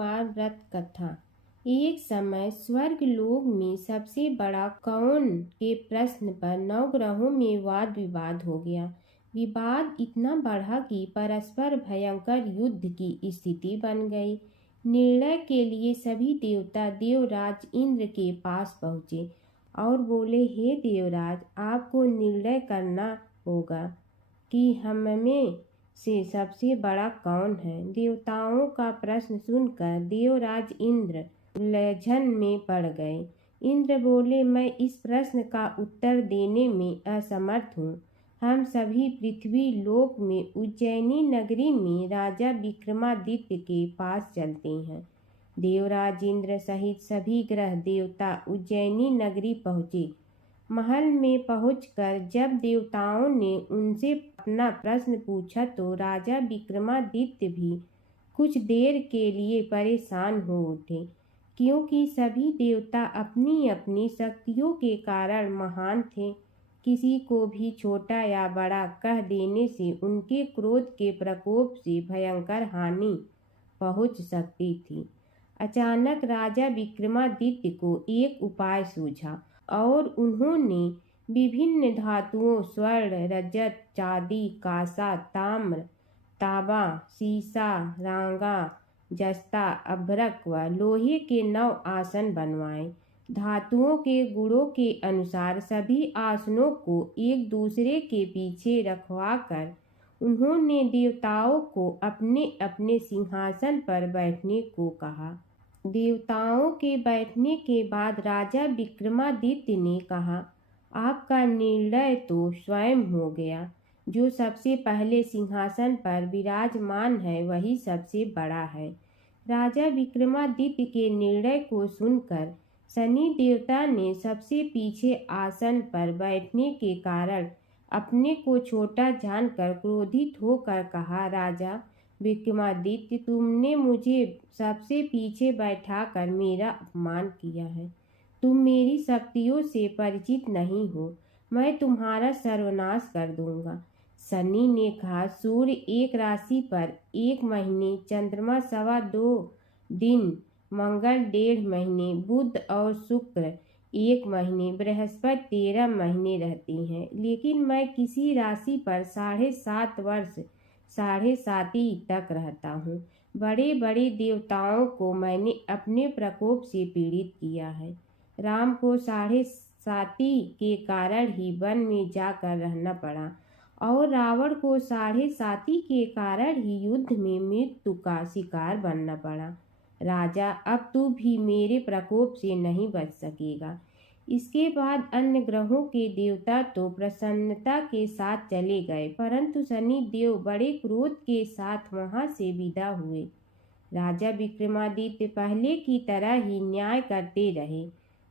परिवार व्रत कथा। एक समय स्वर्गलोक में सबसे बड़ा कौन के प्रश्न पर नवग्रहों में वाद विवाद हो गया। विवाद इतना बढ़ा कि परस्पर भयंकर युद्ध की स्थिति बन गई। निर्णय के लिए सभी देवता देवराज इंद्र के पास पहुँचे और बोले, हे देवराज, आपको निर्णय करना होगा कि हमें से सबसे बड़ा कौन है। देवताओं का प्रश्न सुनकर देवराज इंद्र उलझन में पड़ गए। इंद्र बोले, मैं इस प्रश्न का उत्तर देने में असमर्थ हूँ। हम सभी पृथ्वी लोक में उज्जैनी नगरी में राजा विक्रमादित्य के पास चलते हैं। देवराज इंद्र सहित सभी ग्रह देवता उज्जैनी नगरी पहुँचे। महल में पहुंचकर जब देवताओं ने उनसे अपना प्रश्न पूछा तो राजा विक्रमादित्य भी कुछ देर के लिए परेशान हो उठे, क्योंकि सभी देवता अपनी अपनी शक्तियों के कारण महान थे। किसी को भी छोटा या बड़ा कह देने से उनके क्रोध के प्रकोप से भयंकर हानि पहुंच सकती थी। अचानक राजा विक्रमादित्य को एक उपाय सूझा और उन्होंने विभिन्न धातुओं स्वर्ण, रजत, चांदी, कांसा, ताम्र, तांबा, सीसा, रांगा, जस्ता, अभ्रक व लोहे के 9 आसन बनवाए। धातुओं के गुणों के अनुसार सभी आसनों को एक दूसरे के पीछे रखवाकर उन्होंने देवताओं को अपने अपने सिंहासन पर बैठने को कहा। देवताओं के बैठने के बाद राजा विक्रमादित्य ने कहा, आपका निर्णय तो स्वयं हो गया। जो सबसे पहले सिंहासन पर विराजमान है वही सबसे बड़ा है। राजा विक्रमादित्य के निर्णय को सुनकर शनि देवता ने सबसे पीछे आसन पर बैठने के कारण अपने को छोटा जानकर क्रोधित होकर कहा, राजा विक्रमादित्य, तुमने मुझे सबसे पीछे बैठाकर मेरा अपमान किया है। तुम मेरी शक्तियों से परिचित नहीं हो। मैं तुम्हारा सर्वनाश कर दूंगा। शनि ने कहा, सूर्य एक राशि पर 1 महीने, चंद्रमा 2.25 दिन, मंगल 1.5 महीने, बुध और शुक्र 1 महीने, बृहस्पति 13 महीने रहती हैं, लेकिन मैं किसी राशि पर 7.5 वर्ष 7.5 तक रहता हूँ। बड़े बड़े देवताओं को मैंने अपने प्रकोप से पीड़ित किया है। राम को 7.5 के कारण ही वन में जाकर रहना पड़ा और रावण को 7.5 के कारण ही युद्ध में मृत्यु का शिकार बनना पड़ा। राजा, अब तू भी मेरे प्रकोप से नहीं बच सकेगा। इसके बाद अन्य ग्रहों के देवता तो प्रसन्नता के साथ चले गए, परंतु शनि देव बड़े क्रोध के साथ वहां से विदा हुए। राजा विक्रमादित्य पहले की तरह ही न्याय करते रहे।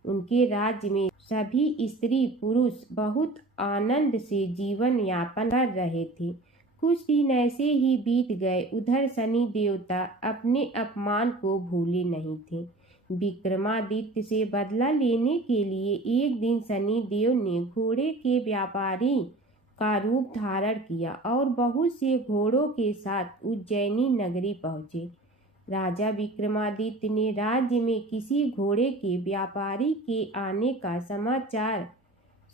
उनके राज्य में सभी स्त्री पुरुष बहुत आनंद से जीवन यापन कर रहे थे। कुछ दिन ऐसे ही बीत गए। उधर शनि देवता अपने अपमान को भूले नहीं थे। विक्रमादित्य से बदला लेने के लिए एक दिन शनि देव ने घोड़े के व्यापारी का रूप धारण किया और बहुत से घोड़ों के साथ उज्जैनी नगरी पहुँचे। राजा विक्रमादित्य ने राज्य में किसी घोड़े के व्यापारी के आने का समाचार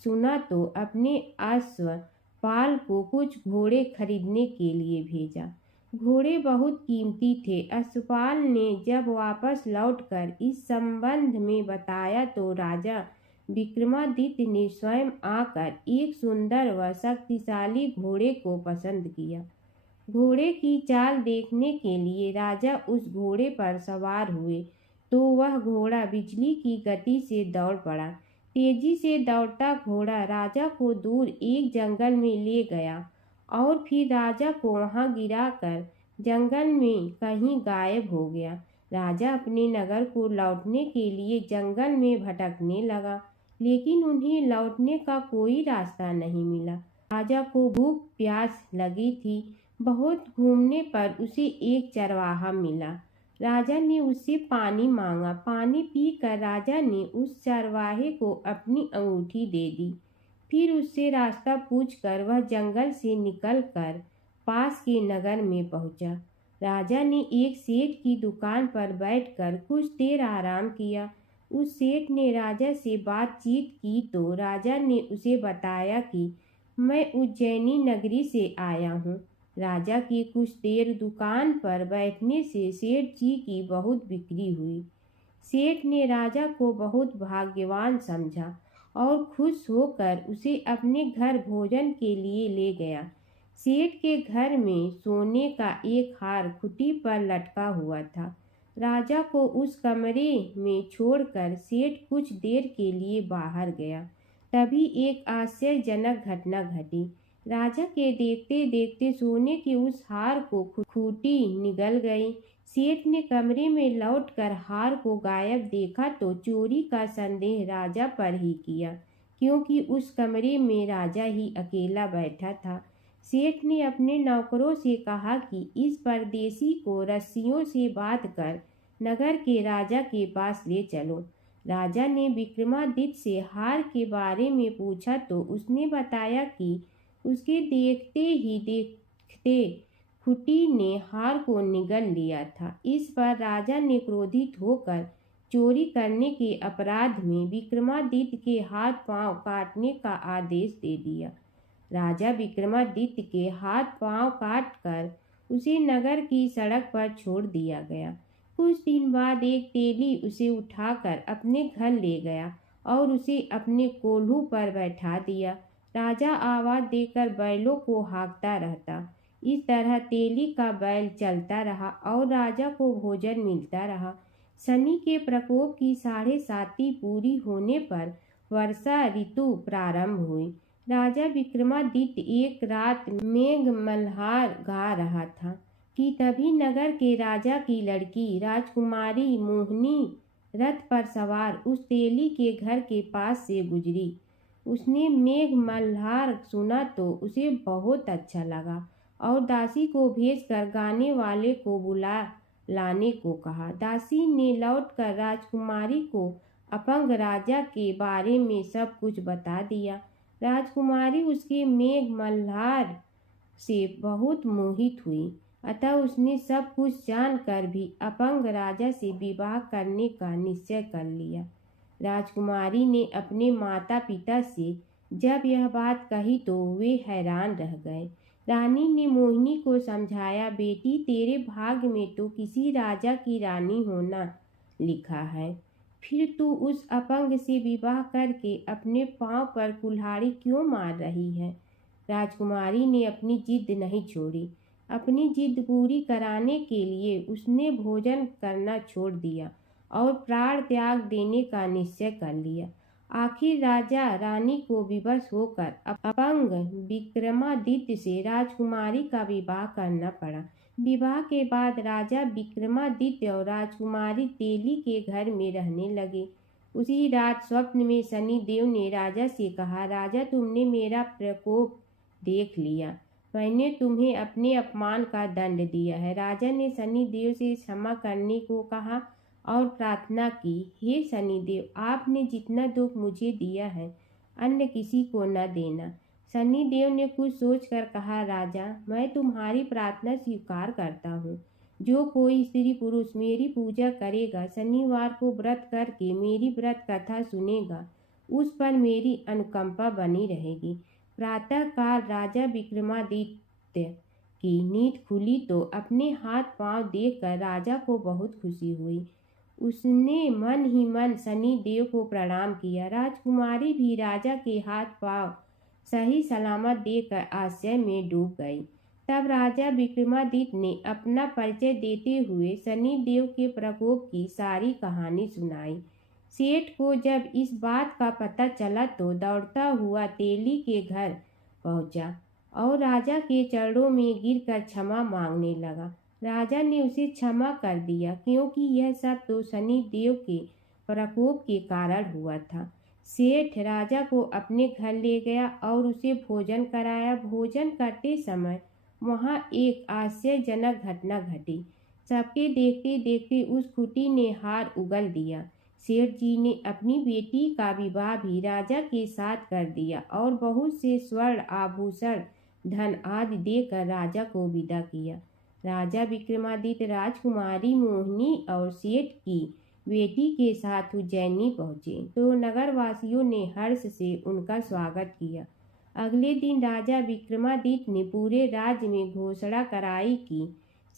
सुना तो अपने अश्वपाल को कुछ घोड़े खरीदने के लिए भेजा। घोड़े बहुत कीमती थे। अश्वपाल ने जब वापस लौटकर इस संबंध में बताया तो राजा विक्रमादित्य ने स्वयं आकर एक सुंदर व शक्तिशाली घोड़े को पसंद किया। घोड़े की चाल देखने के लिए राजा उस घोड़े पर सवार हुए तो वह घोड़ा बिजली की गति से दौड़ पड़ा। तेजी से दौड़ता घोड़ा राजा को दूर एक जंगल में ले गया और फिर राजा को वहां गिराकर जंगल में कहीं गायब हो गया। राजा अपने नगर को लौटने के लिए जंगल में भटकने लगा, लेकिन उन्हें लौटने का कोई रास्ता नहीं मिला। राजा को भूख प्यास लगी थी। बहुत घूमने पर उसे एक चरवाहा मिला। राजा ने उससे पानी मांगा। पानी पीकर राजा ने उस चरवाहे को अपनी अंगूठी दे दी। फिर उससे रास्ता पूछकर वह जंगल से निकलकर पास के नगर में पहुंचा। राजा ने एक सेठ की दुकान पर बैठकर कुछ देर आराम किया। उस सेठ ने राजा से बातचीत की तो राजा ने उसे बताया कि मैं उज्जैनी नगरी से आया हूँ। राजा की कुछ देर दुकान पर बैठने से सेठ जी की बहुत बिक्री हुई। सेठ ने राजा को बहुत भाग्यवान समझा और खुश होकर उसे अपने घर भोजन के लिए ले गया। सेठ के घर में सोने का एक हार खूंटी पर लटका हुआ था। राजा को उस कमरे में छोड़कर सेठ कुछ देर के लिए बाहर गया। तभी एक आश्चर्यजनक घटना घटी। राजा के देखते देखते सोने के उस हार को खूंटी निगल गई। सेठ ने कमरे में लौटकर हार को गायब देखा तो चोरी का संदेह राजा पर ही किया, क्योंकि उस कमरे में राजा ही अकेला बैठा था। सेठ ने अपने नौकरों से कहा कि इस परदेसी को रस्सियों से बांधकर नगर के राजा के पास ले चलो। राजा ने विक्रमादित्य से हार के बारे में पूछा तो उसने बताया कि उसके देखते खूंटी ने हार को निगल लिया था। इस पर राजा ने क्रोधित होकर चोरी करने के अपराध में विक्रमादित्य के हाथ पांव काटने का आदेश दे दिया। राजा विक्रमादित्य के हाथ पांव काटकर उसे नगर की सड़क पर छोड़ दिया गया। कुछ दिन बाद एक तेली उसे उठाकर अपने घर ले गया और उसे अपने कोल्हू पर बैठा दिया। राजा आवाज देकर बैलों को हाँकता रहता। इस तरह तेली का बैल चलता रहा और राजा को भोजन मिलता रहा। शनि के प्रकोप की 7.5 पूरी होने पर वर्षा ऋतु प्रारंभ हुई। राजा विक्रमादित्य एक रात मेघ मल्हार गा रहा था कि तभी नगर के राजा की लड़की राजकुमारी मोहिनी रथ पर सवार उस तेली के घर के पास से गुजरी। उसने मेघ मल्हार सुना तो उसे बहुत अच्छा लगा और दासी को भेजकर गाने वाले को बुला लाने को कहा। दासी ने लौटकर राजकुमारी को अपंग राजा के बारे में सब कुछ बता दिया। राजकुमारी उसके मेघ मल्हार से बहुत मोहित हुई, अतः उसने सब कुछ जानकर भी अपंग राजा से विवाह करने का निश्चय कर लिया। राजकुमारी ने अपने माता पिता से जब यह बात कही तो वे हैरान रह गए। रानी ने मोहिनी को समझाया, बेटी तेरे भाग्य में तो किसी राजा की रानी होना लिखा है, फिर तू उस अपंग से विवाह करके अपने पांव पर कुल्हाड़ी क्यों मार रही है। राजकुमारी ने अपनी जिद नहीं छोड़ी। अपनी जिद पूरी कराने के लिए उसने भोजन करना छोड़ दिया और प्राण त्याग देने का निश्चय कर लिया। आखिर राजा रानी को विवश होकर अपंग विक्रमादित्य से राजकुमारी का विवाह करना पड़ा। विवाह के बाद राजा विक्रमादित्य और राजकुमारी तेली के घर में रहने लगे। उसी रात स्वप्न में शनिदेव ने राजा से कहा, राजा तुमने मेरा प्रकोप देख लिया, मैंने तुम्हें अपने अपमान का दंड दिया है। राजा ने शनिदेव से क्षमा करने को कहा और प्रार्थना की, हे शनिदेव आपने जितना दुख मुझे दिया है अन्य किसी को न देना। शनिदेव ने कुछ सोचकर कहा, राजा मैं तुम्हारी प्रार्थना स्वीकार करता हूँ। जो कोई स्त्री पुरुष मेरी पूजा करेगा, शनिवार को व्रत करके मेरी व्रत कथा सुनेगा, उस पर मेरी अनुकंपा बनी रहेगी। प्रातःकाल राजा विक्रमादित्य की नींद खुली तो अपने हाथ पांव देखकर राजा को बहुत खुशी हुई। उसने मन ही मन शनिदेव को प्रणाम किया। राजकुमारी भी राजा के हाथ पांव सही सलामत देखकर आश्चर्य में डूब गई। तब राजा विक्रमादित्य ने अपना परिचय देते हुए शनिदेव के प्रकोप की सारी कहानी सुनाई। सेठ को जब इस बात का पता चला तो दौड़ता हुआ तेली के घर पहुंचा और राजा के चरणों में गिरकर क्षमा मांगने लगा। राजा ने उसे क्षमा कर दिया, क्योंकि यह सब तो शनिदेव के प्रकोप के कारण हुआ था। सेठ राजा को अपने घर ले गया और उसे भोजन कराया। भोजन करते समय वहाँ एक आश्चर्यजनक घटना घटी। सबके देखते देखते उस खूंटी ने हार उगल दिया। सेठ जी ने अपनी बेटी का विवाह भी राजा के साथ कर दिया और बहुत से स्वर्ण आभूषण धन आदि देकर राजा को विदा किया। राजा विक्रमादित्य राजकुमारी मोहिनी और सेठ की बेटी के साथ उज्जैनी पहुँचे तो नगरवासियों ने हर्ष से उनका स्वागत किया। अगले दिन राजा विक्रमादित्य ने पूरे राज्य में घोषणा कराई कि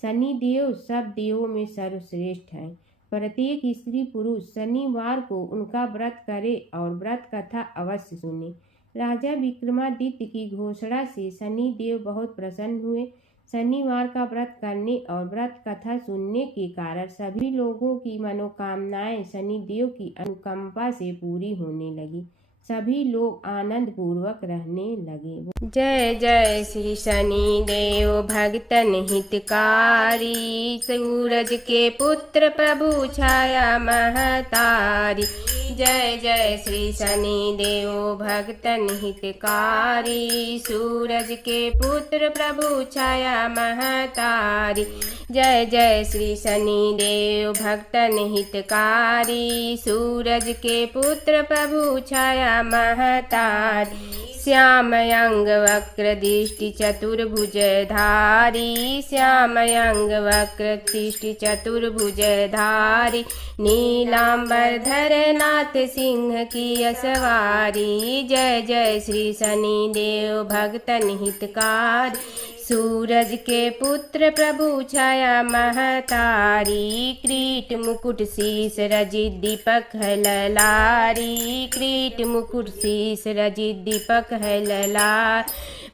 शनिदेव सब देवों में सर्वश्रेष्ठ हैं। प्रत्येक स्त्री पुरुष शनिवार को उनका व्रत करे और व्रत कथा अवश्य सुने। राजा विक्रमादित्य की घोषणा से शनिदेव बहुत प्रसन्न हुए। शनिवार का व्रत करने और व्रत कथा सुनने के कारण सभी लोगों की मनोकामनाएं शनिदेव की अनुकंपा से पूरी होने लगी। सभी लोग आनंद पूर्वक रहने लगे। जय जय श्री शनि देव भक्तन हितकारी, सूरज के पुत्र प्रभु छाया महतारी। जय जय श्री शनि देव भक्तन हितकारी, सूरज के पुत्र प्रभु छाया महतारी। जय जय श्री शनि देव भक्तन हितकारी, सूरज के पुत्र प्रभु छाया महतारी। श्याम अंग वक्र दृष्टि चतुर्भुज धारी, श्याम अंग वक्र दृष्टि चतुर्भुज धारी। नीलांबर धर नाथ सिंह की असवारी। जय जय श्री शनि देव भक्तन हितकारी, सूरज के पुत्र प्रभु छाया महतारी। क्रीट मुकुट शीस रजित दीपक है ललारी, क्रीट मुकुट शीस रजित दीपक है ललार।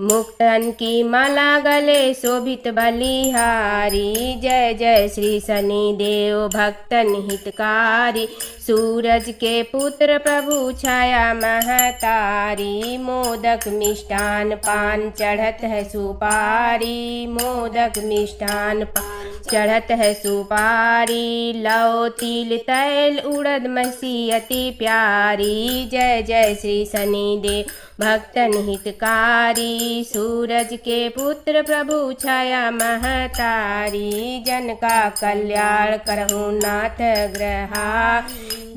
मुक्तन की माला गले शोभित बलिहारी। जय जय श्री शनि देव भक्तन हितकारी, सूरज के पुत्र प्रभु छाया महतारी। मोदक मिष्ठान पान चढ़त है सुपारी, मोदक मिष्ठान पान चढ़त है सुपारी। लौ तिल तैल उड़द मसी अति प्यारी। जय जय श्री शनि देव भक्तन हितकारी, सूरज के पुत्र प्रभु छाया महतारी। जन का कल्याण करहु नाथ ग्रहा,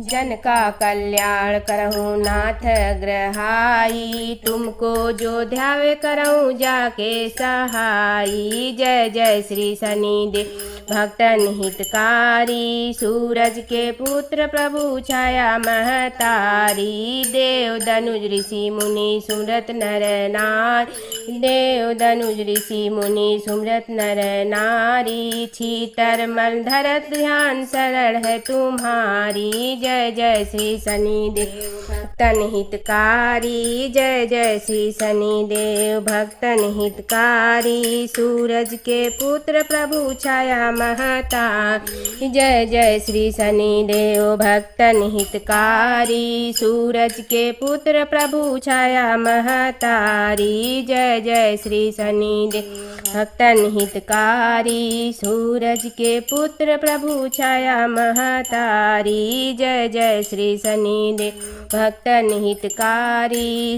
जन का कल्याण करहु नाथ ग्रहाई। तुमको जो ध्यावे करहु जाके सहाई। जय जय श्री शनि देव भक्तन हितकारी, सूरज के पुत्र प्रभु छाया महतारी। देव धनुज ऋषि मुनि सुमरत नर नारी, देव धनुज ऋषि मुनि सुमरत नर नारी। छीतर मल धरत ध्यान शरण है तुम्हारी। जय जय श्री शनि देव भक्तन हितकारी, जय जय श्री शनि देव भक्तन हितकारी। सूरज के पुत्र प्रभु छाया महतारी। जय जय श्री शनि देव भक्तन हितकारी, सूरज के पुत्र प्रभु छाया महतारी। जय जय श्री शनि देव भक्तन हितकारी, सूरज के पुत्र प्रभु छाया महतारी। जय जय श्री शनि देव भक्तन हितकारी।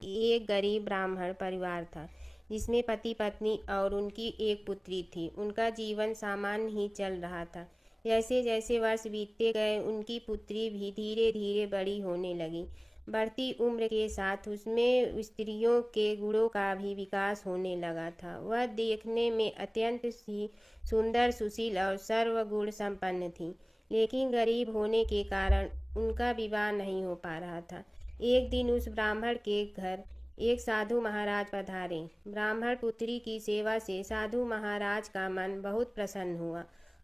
एक गरीब ब्राह्मण परिवार था जिसमें पति पत्नी और उनकी एक पुत्री थी। उनका जीवन सामान्य ही चल रहा था। जैसे जैसे वर्ष बीतते गए उनकी पुत्री भी धीरे धीरे बड़ी होने लगी। बढ़ती उम्र के साथ उसमें स्त्रियों के गुणों का भी विकास होने लगा था। वह देखने में अत्यंत ही सुंदर, सुशील और सर्वगुण संपन्न थी, लेकिन गरीब होने के कारण उनका विवाह नहीं हो पा रहा था। एक दिन उस ब्राह्मण के घर एक साधु महाराज पधारे। ब्राह्मण पुत्री की सेवा से साधु महाराज का मन बहुत प्रसन्न हुआ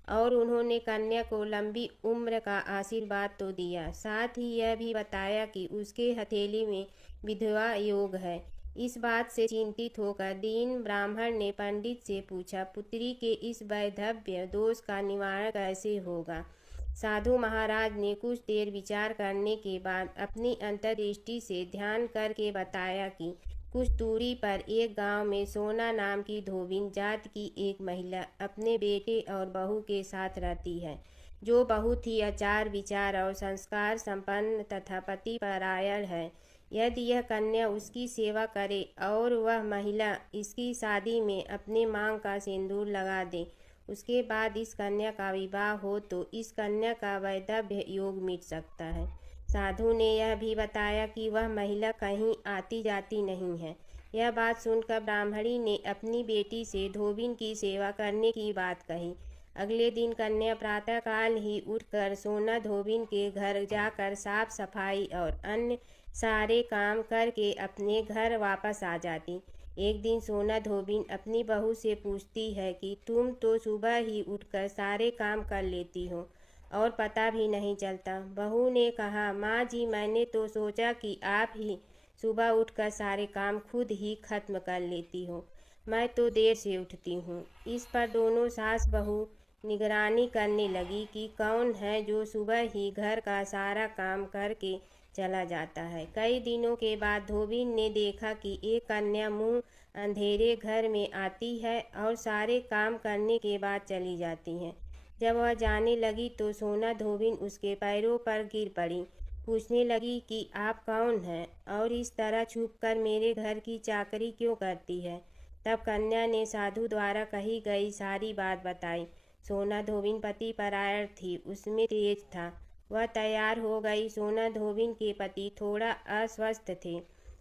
और उन्होंने कन्या को लंबी उम्र का आशीर्वाद तो दिया, साथ ही यह भी बताया कि उसके हथेली में विधवा योग है। इस बात से चिंतित होकर दीन ब्राह्मण ने पंडित से पूछा, पुत्री के इस वैधव्य दोष का निवारण कैसे होगा। साधु महाराज ने कुछ देर विचार करने के बाद अपनी अंतर्दृष्टि से ध्यान करके बताया कि कुछ दूरी पर एक गांव में सोना नाम की धोबिन जात की एक महिला अपने बेटे और बहू के साथ रहती है, जो बहुत ही आचार विचार और संस्कार संपन्न तथा पतिपरायण है। यदि यह कन्या उसकी सेवा करे और वह महिला इसकी शादी में अपने मांग का सिंदूर लगा दे, उसके बाद इस कन्या का विवाह हो तो इस कन्या का वैधव्य योग मिट सकता है। साधु ने यह भी बताया कि वह महिला कहीं आती जाती नहीं है, यह बात सुनकर ब्राह्मणी ने अपनी बेटी से धोबिन की सेवा करने की बात कही। अगले दिन कन्या प्रातःकाल ही उठकर सोना धोबिन के घर जाकर साफ सफाई और अन्य सारे काम करके अपने घर वापस आ जाती। एक दिन सोना धोबिन अपनी बहू से पूछती है कि तुम तो सुबह ही उठकर सारे काम कर लेती हो और पता भी नहीं चलता। बहू ने कहा, माँ जी, मैंने तो सोचा कि आप ही सुबह उठकर सारे काम खुद ही खत्म कर लेती हो। मैं तो देर से उठती हूँ। इस पर दोनों सास बहू निगरानी करने लगी कि कौन है जो सुबह ही घर का सारा काम करके चला जाता है। कई दिनों के बाद धोबिन ने देखा कि एक कन्या मुंह अंधेरे घर में आती है और सारे काम करने के बाद चली जाती है। जब वह जाने लगी तो सोना धोबिन उसके पैरों पर गिर पड़ी। पूछने लगी कि आप कौन हैं और इस तरह छुपकर मेरे घर की चाकरी क्यों करती है। तब कन्या ने साधु द्वारा कही गई सारी बात बताई। सोना धोबिन पति परायण थी, उसमें तेज था। वह तैयार हो गई। सोना धोबिन के पति थोड़ा अस्वस्थ थे।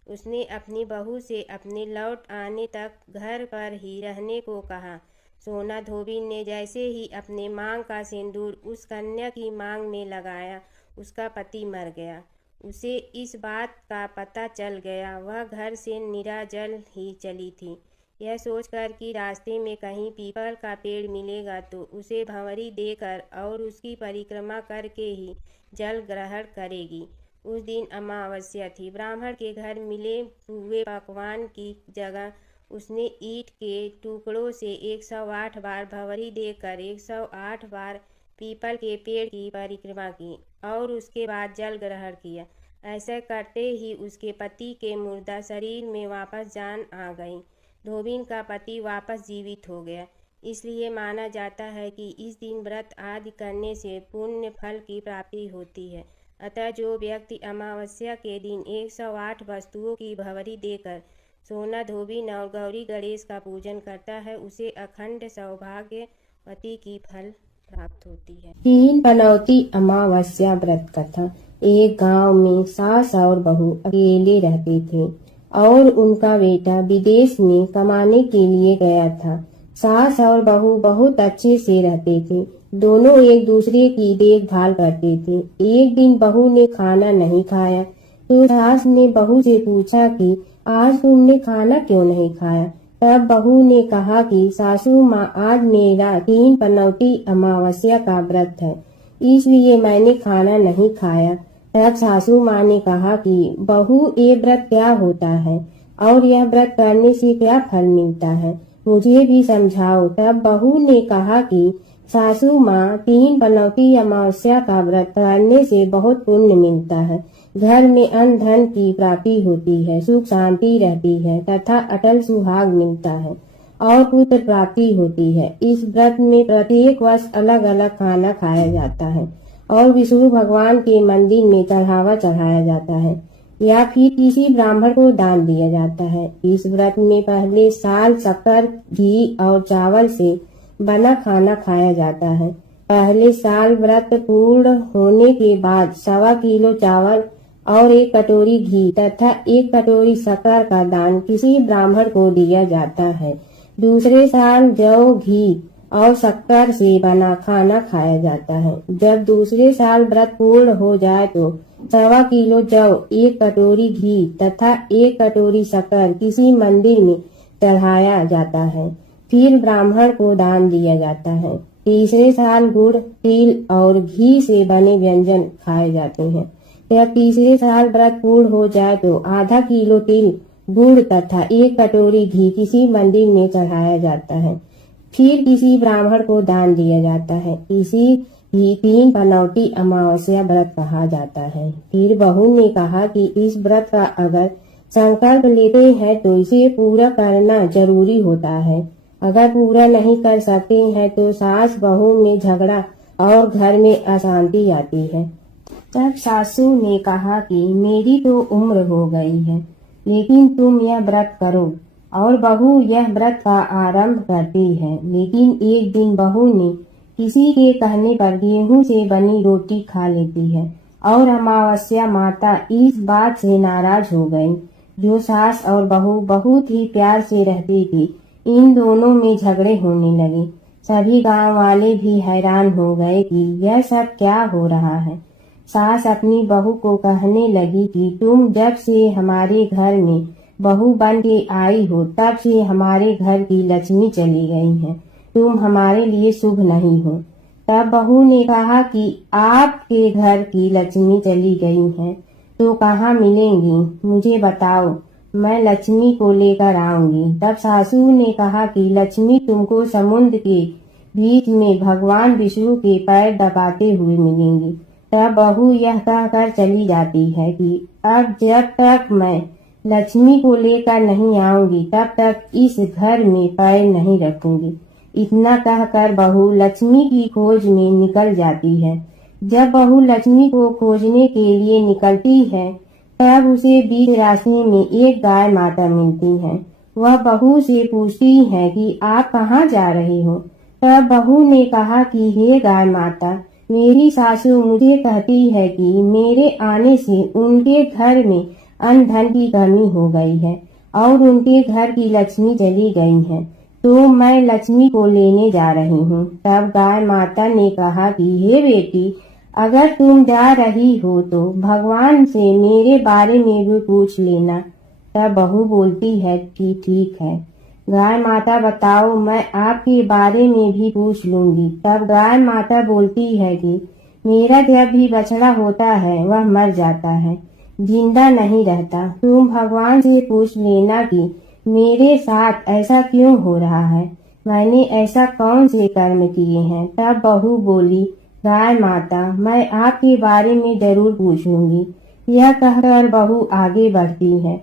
उसने अपनी बहू से अपने लौट आने तक घर पर ही रहने को कहा। सोना धोबिन ने जैसे ही अपने मांग का सिंदूर उस कन्या की मांग में लगाया, उसका पति मर गया। उसे इस बात का पता चल गया। वह घर से निराजल ही चली थी। यह सोचकर कि रास्ते में कहीं पीपल का पेड़ मिलेगा तो उसे भंवरी देकर और उसकी परिक्रमा करके ही जल ग्रहण करेगी। उस दिन अमावस्या थी। ब्राह्मण के घर मिले हुए पकवान की जगह उसने ईंट के टुकड़ों से 108 बार भंवरी देकर 108 बार पीपल के पेड़ की परिक्रमा की और उसके बाद जल ग्रहण किया। ऐसा करते ही उसके पति के मुर्दा शरीर में वापस जान आ गई। धोबिन का पति वापस जीवित हो गया। इसलिए माना जाता है कि इस दिन व्रत आदि करने से पुण्य फल की प्राप्ति होती है। अतः जो व्यक्ति अमावस्या के दिन 108 वस्तुओं की भंवरी देकर सोना धोबिन और गौरी गणेश का पूजन करता है, उसे अखंड सौभाग्यवती की फल प्राप्त होती है। तीन पनौती अमावस्या व्रत कथा। एक गांव में सास और बहू अकेले रहते थे और उनका बेटा विदेश में कमाने के लिए गया था। सास और बहू बहुत अच्छे से रहते थे। दोनों एक दूसरे की देखभाल करते थे। एक दिन बहू ने खाना नहीं खाया तो सास ने बहू से पूछा कि आज तुमने खाना क्यों नहीं खाया। तब बहू ने कहा कि सासू माँ, आज मेरा 3 पनौती अमावस्या का व्रत है, इसलिए मैंने खाना नहीं खाया। तब सासू माँ ने कहा कि बहू, ये व्रत क्या होता है और यह व्रत करने से क्या फल मिलता है, मुझे भी समझाओ। तब बहू ने कहा कि सासू माँ, 3 पनौती अमावस्या का व्रत करने से बहुत पुण्य मिलता है। घर में अन्न धन की प्राप्ति होती है, सुख शांति रहती है तथा अटल सुहाग मिलता है और पुत्र प्राप्ति होती है। इस व्रत में प्रत्येक वर्ष अलग अलग खाना खाया जाता है और विष्णु भगवान के मंदिर में चढ़ावा चढ़ाया जाता है या फिर किसी ब्राह्मण को दान दिया जाता है। इस व्रत में पहले साल शक्कर, घी और चावल से बना खाना खाया जाता है। पहले साल व्रत पूर्ण होने के बाद 1.25 किलो चावल और 1 कटोरी घी तथा 1 कटोरी शक्कर का दान किसी ब्राह्मण को दिया जाता है। दूसरे साल जौ, घी और शक्कर से बना खाना खाया जाता है। जब दूसरे साल व्रत पूर्ण हो जाए तो 1.25 किलो जौ, 1 कटोरी घी तथा 1 कटोरी शक्कर किसी मंदिर में चढ़ाया जाता है, फिर ब्राह्मण को दान दिया जाता है। तीसरे साल गुड़, तिल और घी से बने व्यंजन खाए जाते हैं। जब तीसरे साल व्रत पूर्ण हो जाए तो आधा किलो तिल, गुड़ तथा 1 कटोरी घी किसी मंदिर में चढ़ाया जाता है, फिर किसी ब्राह्मण को दान दिया जाता है। इसी ही 3 पनौती अमावस्या व्रत कहा जाता है। फिर बहू ने कहा कि इस व्रत का अगर संकल्प लेते हैं तो इसे पूरा करना जरूरी होता है। अगर पूरा नहीं कर सकते हैं तो सास बहू में झगड़ा और घर में अशांति आती है। तब सासू ने कहा कि मेरी तो उम्र हो गई है, लेकिन तुम यह व्रत करो। और बहू यह व्रत का आरंभ करती है। लेकिन एक दिन बहू ने किसी के कहने पर गेहूं से बनी रोटी खा लेती है और अमावस्या माता इस बात से नाराज हो गई। जो सास और बहू बहुत ही प्यार से रहती थी, इन दोनों में झगड़े होने लगे। सभी गांव वाले भी हैरान हो गए कि यह सब क्या हो रहा है। सास अपनी बहू को कहने लगी कि तुम जब से हमारे घर में बहू बन के आई हो, तब से हमारे घर की लक्ष्मी चली गई है। तुम हमारे लिए शुभ नहीं हो। तब बहू ने कहा कि आपके घर की लक्ष्मी चली गई हैं, तो कहाँ मिलेंगी, मुझे बताओ, मैं लक्ष्मी को लेकर आऊंगी। तब सासू ने कहा कि लक्ष्मी तुमको समुद्र के बीच में भगवान विष्णु के पैर दबाते हुए मिलेंगी। तब बहू यह कहकर चली जाती है कि अब जब तक मैं लक्ष्मी को लेकर नहीं आऊंगी, तब तक इस घर में पैर नहीं रखूंगी। इतना कहकर बहू लक्ष्मी की खोज में निकल जाती है। जब बहू लक्ष्मी को खोजने के लिए निकलती है, तब उसे बीच रास्ते में एक गाय माता मिलती है। वह बहू से पूछती है कि आप कहाँ जा रहे हो। तब बहू ने कहा कि हे गाय माता, मेरी सासू मुझे कहती है कि मेरे आने से उनके घर में अन्न धन की कमी हो गई है और उनके घर की लक्ष्मी चली गई है, तो मैं लक्ष्मी को लेने जा रही हूँ। तब गाय माता ने कहा कि हे बेटी, अगर तुम जा रही हो तो भगवान से मेरे बारे में भी पूछ लेना। तब बहू बोलती है कि ठीक है गाय माता, बताओ, मैं आपके बारे में भी पूछ लूंगी। तब गाय माता बोलती है कि मेरा जब भी बछड़ा होता है वह मर जाता है, जिंदा नहीं रहता। तुम भगवान से पूछ लेना कि मेरे साथ ऐसा क्यों हो रहा है, मैंने ऐसा कौन से कर्म किए हैं। तब बहू बोली, गाय माता, मैं आपके बारे में जरूर पूछूंगी। यह कहकर बहू आगे बढ़ती है।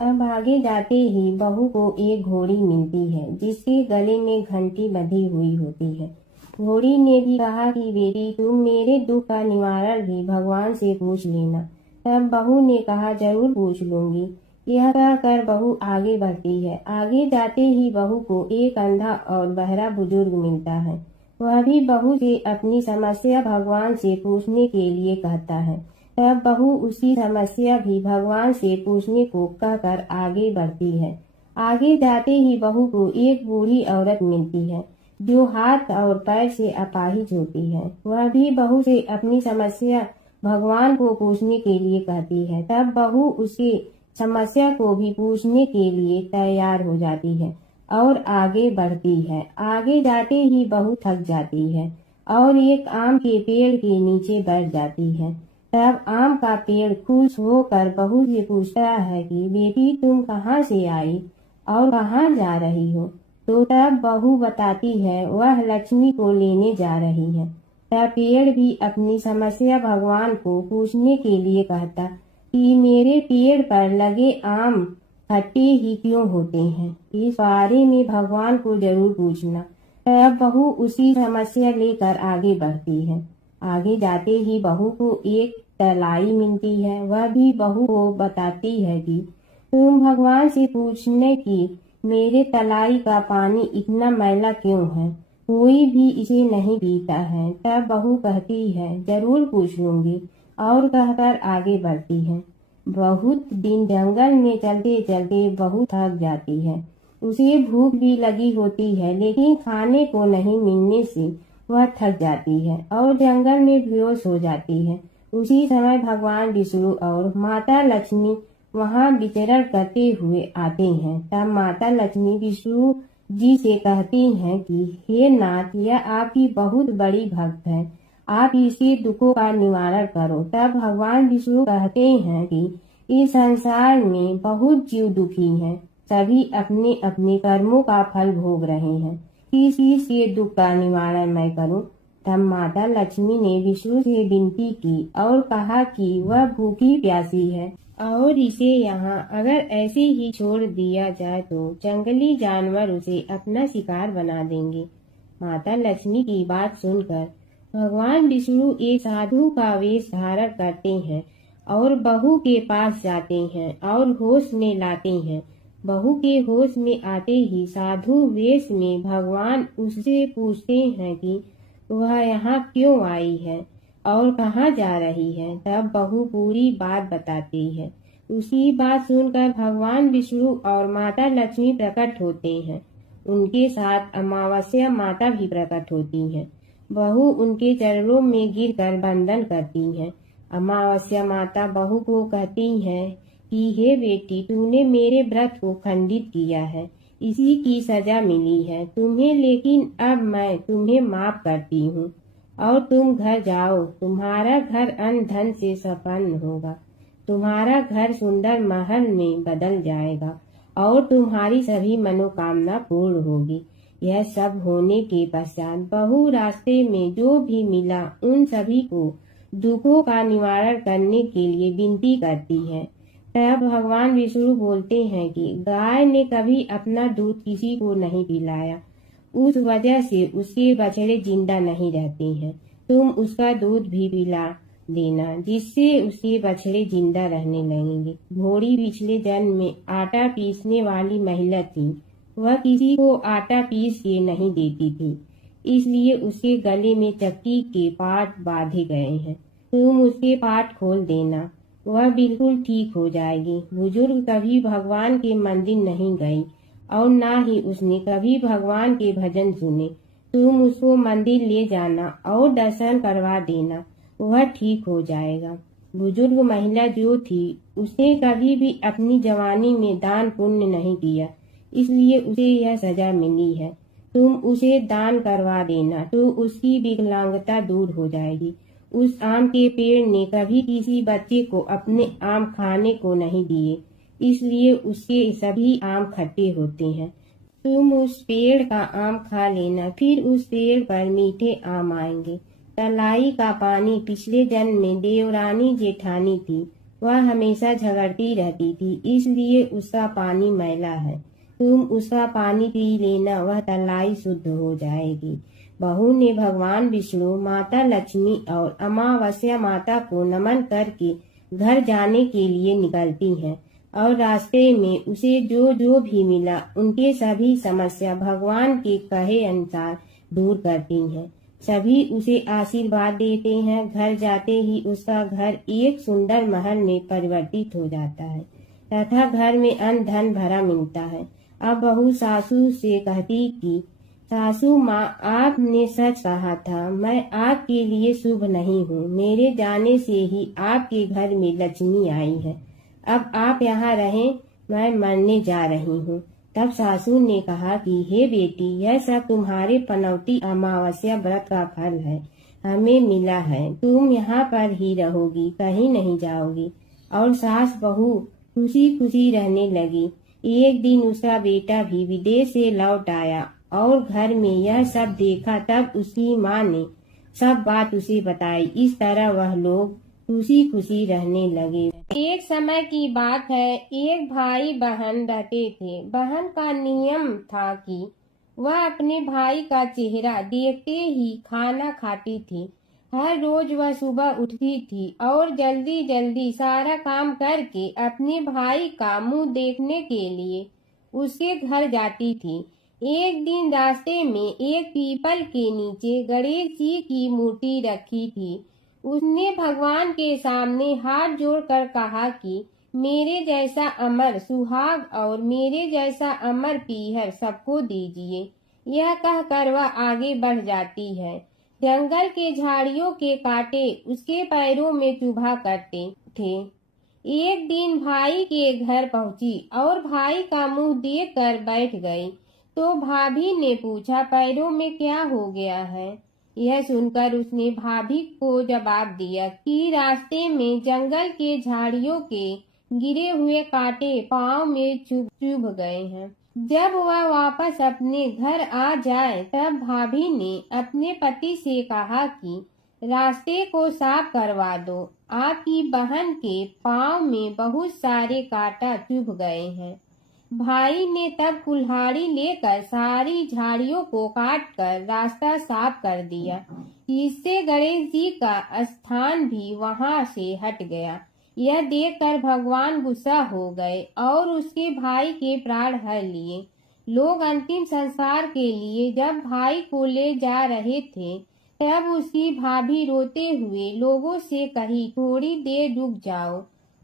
अब आगे जाते ही बहू को एक घोड़ी मिलती है, जिसके गले में घंटी बंधी हुई होती है। घोड़ी ने भी कहा कि बेटी, तुम मेरे दुख का निवारण भी भगवान से पूछ लेना। तब बहू ने कहा जरूर पूछ लूंगी। यह कहकर बहू आगे बढ़ती है। आगे जाते ही बहू को एक अंधा और बहरा बुजुर्ग मिलता है। वह भी बहू से अपनी समस्या भगवान से पूछने के लिए कहता है। तब बहू उसकी समस्या भी भगवान से पूछने को कहकर आगे बढ़ती है। आगे जाते ही बहू को एक बूढ़ी औरत मिलती है, जो हाथ और पैर से अपाहिज होती है। वह भी बहू से अपनी समस्या भगवान को पूछने के लिए कहती है। तब बहू उसकी समस्या को भी पूछने के लिए तैयार हो जाती है और आगे बढ़ती है। आगे जाते ही बहू थक जाती है और एक आम के पेड़ के नीचे बैठ जाती है। तब आम का पेड़ खुश होकर बहू से पूछता है कि बेटी, तुम कहाँ से आई और कहाँ जा रही हो। तो तब बहू बताती है वह लक्ष्मी को लेने जा रही है। तब पेड़ भी अपनी समस्या भगवान को पूछने के लिए कहता कि मेरे पेड़ पर लगे आम खट्टे ही क्यों होते हैं, इस बारे में भगवान को जरूर पूछना। तब बहू उसी समस्या लेकर आगे बढ़ती है। आगे जाते ही बहू को एक तलाई मिलती है। वह भी बहू को बताती है कि तुम भगवान से पूछने की मेरे तलाई का पानी इतना मैला क्यों है, कोई भी इसे नहीं पीता है। तब बहू कहती है जरूर पूछ लूंगी और कहकर आगे बढ़ती है। बहुत दिन जंगल में चलते चलते बहू थक जाती है। उसे भूख भी लगी होती है, लेकिन खाने को नहीं मिलने से वह थक जाती है और जंगल में बेहोश हो जाती है। उसी समय भगवान विष्णु और माता लक्ष्मी वहां विचरण करते हुए आते हैं। तब माता लक्ष्मी विष्णु जी से कहती हैं कि हे नाथ, यह आपकी बहुत बड़ी भक्त है, आप इसके दुखों का निवारण करो। तब भगवान विष्णु कहते हैं कि इस संसार में बहुत जीव दुखी हैं, सभी अपने अपने कर्मों का फल भोग रहे हैं, किस किस के दुख का निवारण मैं करूं। तब माता लक्ष्मी ने विष्णु से विनती की और कहा कि वह भूखी प्यासी है और इसे यहाँ अगर ऐसे ही छोड़ दिया जाए तो जंगली जानवर उसे अपना शिकार बना देंगे। माता लक्ष्मी की बात सुनकर भगवान विष्णु एक साधु का वेश धारण करते हैं और बहू के पास जाते हैं और होश में लाते हैं। बहू के होश में आते ही साधु वेश में भगवान उससे पूछते हैं कि वह यहाँ क्यों आई है और कहाँ जा रही है। तब बहू पूरी बात बताती है। उसकी बात सुनकर भगवान विष्णु और माता लक्ष्मी प्रकट होते हैं। उनके साथ अमावस्या माता भी प्रकट होती हैं। बहू उनके चरणों में गिरकर वंदन करती हैं। अमावस्या माता बहू को कहती हैं कि हे बेटी, तूने मेरे व्रत को खंडित किया है, इसी की सजा मिली है तुम्हें, लेकिन अब मैं तुम्हें माफ करती हूँ और तुम घर जाओ। तुम्हारा घर अन्न धन से संपन्न होगा, तुम्हारा घर सुंदर महल में बदल जाएगा और तुम्हारी सभी मनोकामना पूर्ण होगी। यह सब होने के पश्चात बहू रास्ते में जो भी मिला उन सभी को दुखों का निवारण करने के लिए विनती करती है। तब भगवान विष्णु बोलते हैं कि गाय ने कभी अपना दूध किसी को नहीं पिलाया, उस वजह से उसके बछड़े जिंदा नहीं रहते हैं। तुम उसका दूध भी पिला देना, जिससे उसके बछड़े जिंदा रहने लगेंगे। घोड़ी पिछले जन्म में आटा पीसने वाली महिला थी। वह किसी को आटा पीस के नहीं देती थी, इसलिए उसके गले में चक्की के पाट बांधे गए हैं। तुम उसके पाट खोल देना, वह बिल्कुल ठीक हो जाएगी। बुजुर्ग कभी भगवान के मंदिर नहीं गई और ना ही उसने कभी भगवान के भजन सुने। तुम उसको मंदिर ले जाना और दर्शन करवा देना, वह ठीक हो जाएगा। बुजुर्ग महिला जो थी उसने कभी भी अपनी जवानी में दान पुण्य नहीं किया, इसलिए उसे यह सजा मिली है। तुम उसे दान करवा देना तो उसकी विकलांगता दूर हो जाएगी। उस आम के पेड़ ने कभी किसी बच्चे को अपने आम खाने को नहीं दिए, इसलिए उसके सभी आम खट्टे होते हैं। तुम उस पेड़ का आम खा लेना, फिर उस पेड़ पर मीठे आम आएंगे। तलाई का पानी पिछले जन्म में देवरानी जेठानी थी। वह हमेशा झगड़ती रहती थी, इसलिए उसका पानी मैला है। तुम उसका पानी पी लेना, वह तलाई शुद्ध हो जाएगी। बहू ने भगवान विष्णु, माता लक्ष्मी और अमावस्या माता को नमन करके घर जाने के लिए निकलती हैं और रास्ते में उसे जो जो भी मिला उनके सभी समस्या भगवान के कहे अनुसार दूर करती हैं। सभी उसे आशीर्वाद देते हैं। घर जाते ही उसका घर एक सुंदर महल में परिवर्तित हो जाता है तथा घर में अन्न धन भरा मिलता है। अब बहू सासू से कहती कि सासू माँ, आपने सच कहा था, मैं आपके लिए शुभ नहीं हूँ। मेरे जाने से ही आपके घर में लक्ष्मी आई है। अब आप यहाँ रहें, मैं मरने जा रही हूँ। तब सासू ने कहा कि हे बेटी, यह सब तुम्हारे पनौती अमावस्या व्रत का फल है, हमें मिला है। तुम यहाँ पर ही रहोगी, कहीं नहीं जाओगी। और सास बहू खुशी खुशी रहने लगी। एक दिन उसका बेटा भी विदेश से लौट आया और घर में यह सब देखा। तब उसकी माँ ने सब बात उसे बताई। इस तरह वह लोग खुशी खुशी रहने लगे। एक समय की बात है, एक भाई बहन रहते थे। बहन का नियम था कि वह अपने भाई का चेहरा देखते ही खाना खाती थी। हर रोज वह सुबह उठती थी और जल्दी जल्दी सारा काम करके अपने भाई का मुंह देखने के लिए उसके घर जाती थी। एक दिन रास्ते में एक पीपल के नीचे गणेश जी की मूर्ति रखी थी। उसने भगवान के सामने हाथ जोड़कर कहा कि मेरे जैसा अमर सुहाग और मेरे जैसा अमर पीहर सबको दीजिए। यह कहकर वह आगे बढ़ जाती है। जंगल के झाड़ियों के कांटे उसके पैरों में चुभा करते थे। एक दिन भाई के घर पहुंची और भाई का मुंह देखकर बैठ गई। तो भाभी ने पूछा, पैरों में क्या हो गया है? यह सुनकर उसने भाभी को जवाब दिया कि रास्ते में जंगल के झाड़ियों के गिरे हुए कांटे पांव में चुभ गए हैं। जब वह वापस अपने घर आ जाए तब भाभी ने अपने पति से कहा कि रास्ते को साफ करवा दो, आपकी बहन के पांव में बहुत सारे कांटा चुभ गए हैं। भाई ने तब कुल्हाड़ी लेकर सारी झाड़ियों को काटकर रास्ता साफ कर दिया, जिससे गणेश जी का स्थान भी वहां से हट गया। यह देखकर भगवान गुस्सा हो गए और उसके भाई के प्राण हर लिए। लोग अंतिम संस्कार के लिए जब भाई को ले जा रहे थे तब उसकी भाभी रोते हुए लोगों से कही, थोड़ी देर रुक जाओ।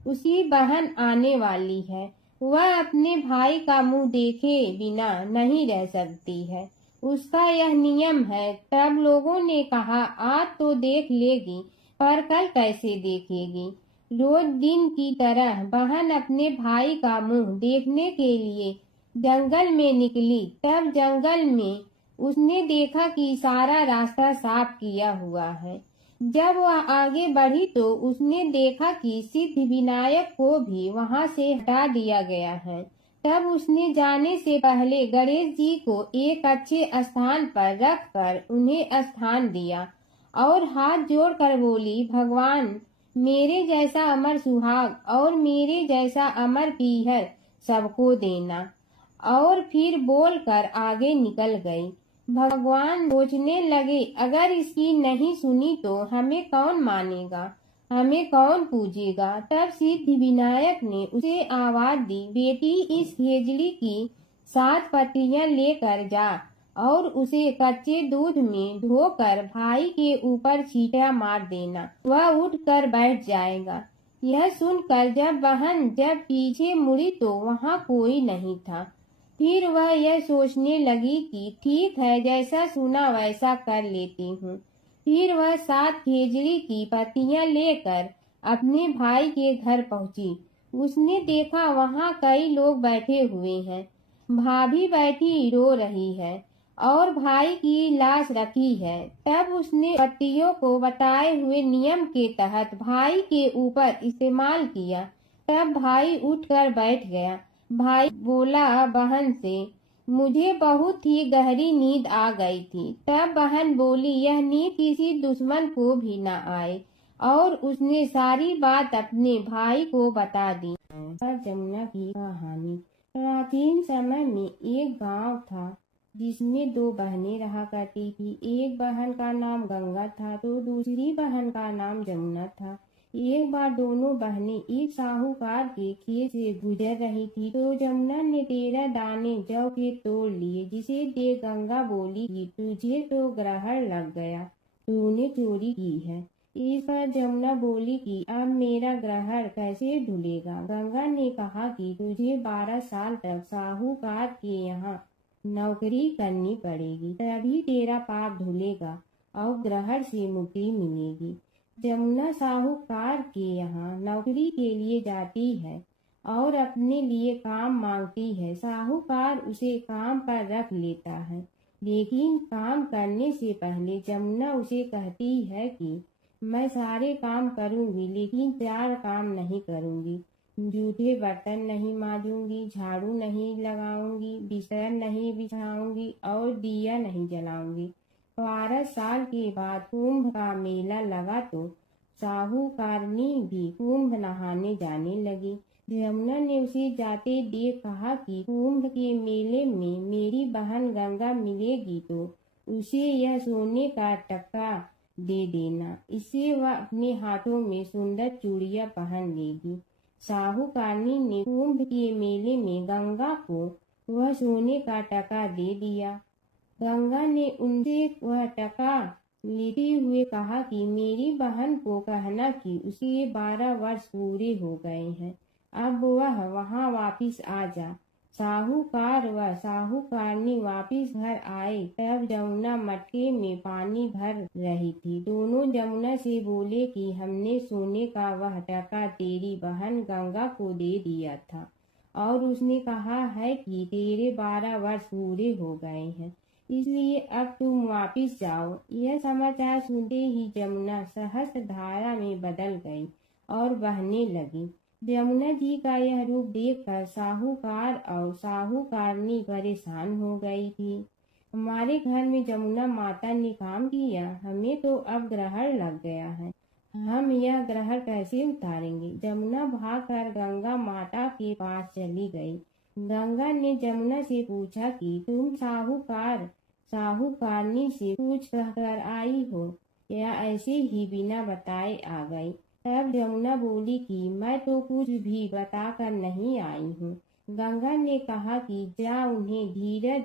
उसकी बहन आने वाली है। वह अपने भाई का मुंह देखे बिना नहीं रह सकती है। उसका यह नियम है। तब लोगों ने कहा, आज तो देख लेगी, पर कल कैसे देखेगी। रोज दिन की तरह बहन अपने भाई का मुंह देखने के लिए जंगल में निकली। तब जंगल में उसने देखा कि सारा रास्ता साफ किया हुआ है। जब वह आगे बढ़ी तो उसने देखा कि सिद्धि विनायक को भी वहां से हटा दिया गया है। तब उसने जाने से पहले गणेश जी को एक अच्छे स्थान पर रखकर उन्हें स्थान दिया और हाथ जोड़कर बोली, भगवान, मेरे जैसा अमर सुहाग और मेरे जैसा अमर पीहर सबको देना। और फिर बोलकर आगे निकल गई। भगवान सोचने लगे, अगर इसकी नहीं सुनी तो हमें कौन मानेगा, हमें कौन पूजेगा। तब सिद्धि विनायक ने उसे आवाज दी, बेटी, इस खेजड़ी की 7 पत्तियां लेकर जा और उसे कच्चे दूध में धोकर भाई के ऊपर छींटा मार देना, वह उठ कर बैठ जाएगा। यह सुनकर जब पीछे मुड़ी तो वहाँ कोई नहीं था। फिर वह यह सोचने लगी कि ठीक है, जैसा सुना वैसा कर लेती हूँ। फिर वह 7 खेजड़ी की पत्तियां लेकर अपने भाई के घर पहुंची। उसने देखा वहां कई लोग बैठे हुए हैं। भाभी बैठी रो रही है और भाई की लाश रखी है। तब उसने पत्तियों को बताए हुए नियम के तहत भाई के ऊपर इस्तेमाल किया। तब भाई उठकर बैठ गया। भाई बोला बहन से, मुझे बहुत ही गहरी नींद आ गई थी। तब बहन बोली, यह नींद किसी दुश्मन को भी न आए। और उसने सारी बात अपने भाई को बता दी। जमुना की कहानी। प्राचीन समय में एक गांव था जिसमें 2 बहनें रहा करती थी। एक बहन का नाम गंगा था तो दूसरी बहन का नाम जमुना था। एक बार दोनों बहनें एक साहूकार के खेत से गुजर रही थी तो जमुना ने 13 दाने जौ के तोड़ लिए, जिसे देख गंगा बोली कि तुझे तो ग्रहण लग गया, तूने चोरी की है। इस पर जमुना बोली कि अब मेरा ग्रहण कैसे धुलेगा। गंगा ने कहा कि तुझे 12 साल तक साहूकार के यहाँ नौकरी करनी पड़ेगी, तभी तेरा पाप धुलेगा और ग्रहण से मुक्ति मिलेगी। जमुना साहूकार के यहाँ नौकरी के लिए जाती है और अपने लिए काम मांगती है। साहूकार उसे काम पर रख लेता है, लेकिन काम करने से पहले जमुना उसे कहती है कि मैं सारे काम करूंगी लेकिन 4 काम नहीं करूंगी। जूठे बर्तन नहीं मांजूंगी, झाड़ू नहीं लगाऊंगी, बिस्तर नहीं बिछाऊंगी और दिया नहीं जलाऊंगी। 12 साल के बाद कुंभ का मेला लगा तो साहूकारनी भी कुंभ नहाने जाने लगी। यमुना ने उसे जाते देख कहा कि कुंभ के मेले में मेरी बहन गंगा मिलेगी तो उसे यह सोने का टक्का दे देना, इससे वह अपने हाथों में सुंदर चूड़ियां पहन लेगी। साहूकारनी ने कुंभ के मेले में गंगा को वह सोने का टका दे दिया। गंगा ने उनसे वह टका लेते हुए कहा कि मेरी बहन को कहना कि उसके 12 वर्ष पूरे हो गए हैं, अब वह वहां वापिस आ जा। साहूकार व साहूकारनी वापिस घर आए। तब जमुना मटके में पानी भर रही थी। दोनों जमुना से बोले कि हमने सोने का वह टका तेरी बहन गंगा को दे दिया था और उसने कहा है कि तेरे 12 वर्ष पूरे हो गए हैं, इसलिए अब तुम वापिस जाओ। यह समाचार सुनते ही जमुना सहस्त्र धारा में बदल गई और बहने लगी। यमुना जी का यह रूप देखकर साहूकार और साहूकारनी परेशान हो गई थी। हमारे घर में जमुना माता ने काम किया, हमें तो अब ग्रहण लग गया है, हम यह ग्रहण कैसे उतारेंगे। जमुना भागकर गंगा माता के पास चली गई। गंगा ने जमुना से पूछा कि तुम साहूकारनी से पूछ कर आई हो या ऐसे ही बिना बताए आ गई। तब जमुना बोली कि मैं तो कुछ भी बताकर नहीं आई हूँ। गंगा ने कहा कि जा उन्हें धीरज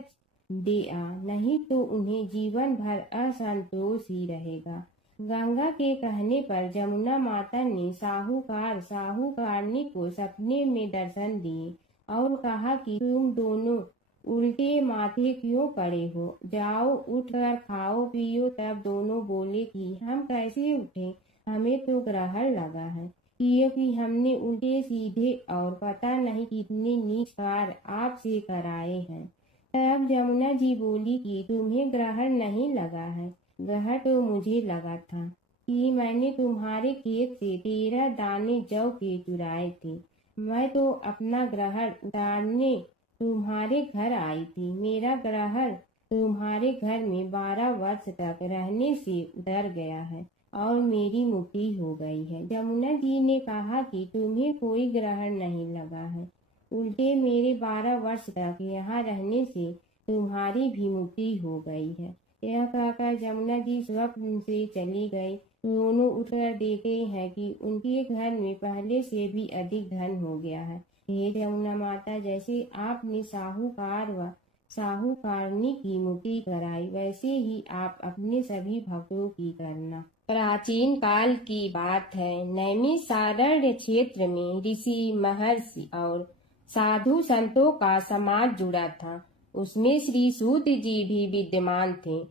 दे आ, नहीं तो उन्हें जीवन भर असंतोष ही रहेगा। गंगा के कहने पर जमुना माता ने साहूकारनी को सपने में दर्शन दिए और कहा कि तुम दोनों उल्टे माथे क्यों पड़े हो, जाओ उठकर खाओ पियो। तब दोनों बोले कि हम कैसे उठे, हमें तो ग्रहण लगा है, क्योंकि हमने उल्टे सीधे और पता नहीं कितने नीच कार्य आपसे कराए हैं। तब जमुना जी बोली कि तुम्हें ग्रहण नहीं लगा है, ग्रहण तो मुझे लगा था कि मैंने तुम्हारे खेत से 13 दाने जौ के चुराए थे। मैं तो अपना ग्रहण उतारने तुम्हारे घर आई थी। मेरा ग्रहण तुम्हारे घर में 12 वर्ष तक रहने से उतर गया है और मेरी मुक्ति हो गई है। जमुना जी ने कहा कि तुम्हें कोई ग्रहण नहीं लगा है, उल्टे मेरे 12 वर्ष तक यहाँ रहने से तुम्हारी भी मुक्ति हो गई है। यह कहकर जमुना जी स्वप्न से चली गई। दोनों उठकर देखते हैं कि उनके घर में पहले से भी अधिक धन हो गया है। हे जमुना माता, जैसे आपने साहूकार व साहूकारनी की मुक्ति कराई, वैसे ही आप अपने सभी भक्तों की करना। प्राचीन काल की बात है। नैमिषारण्य क्षेत्र में ऋषि, महर्षि और साधु संतों का समाज जुड़ा था। उसमें श्री सूत जी भी विद्यमान थे।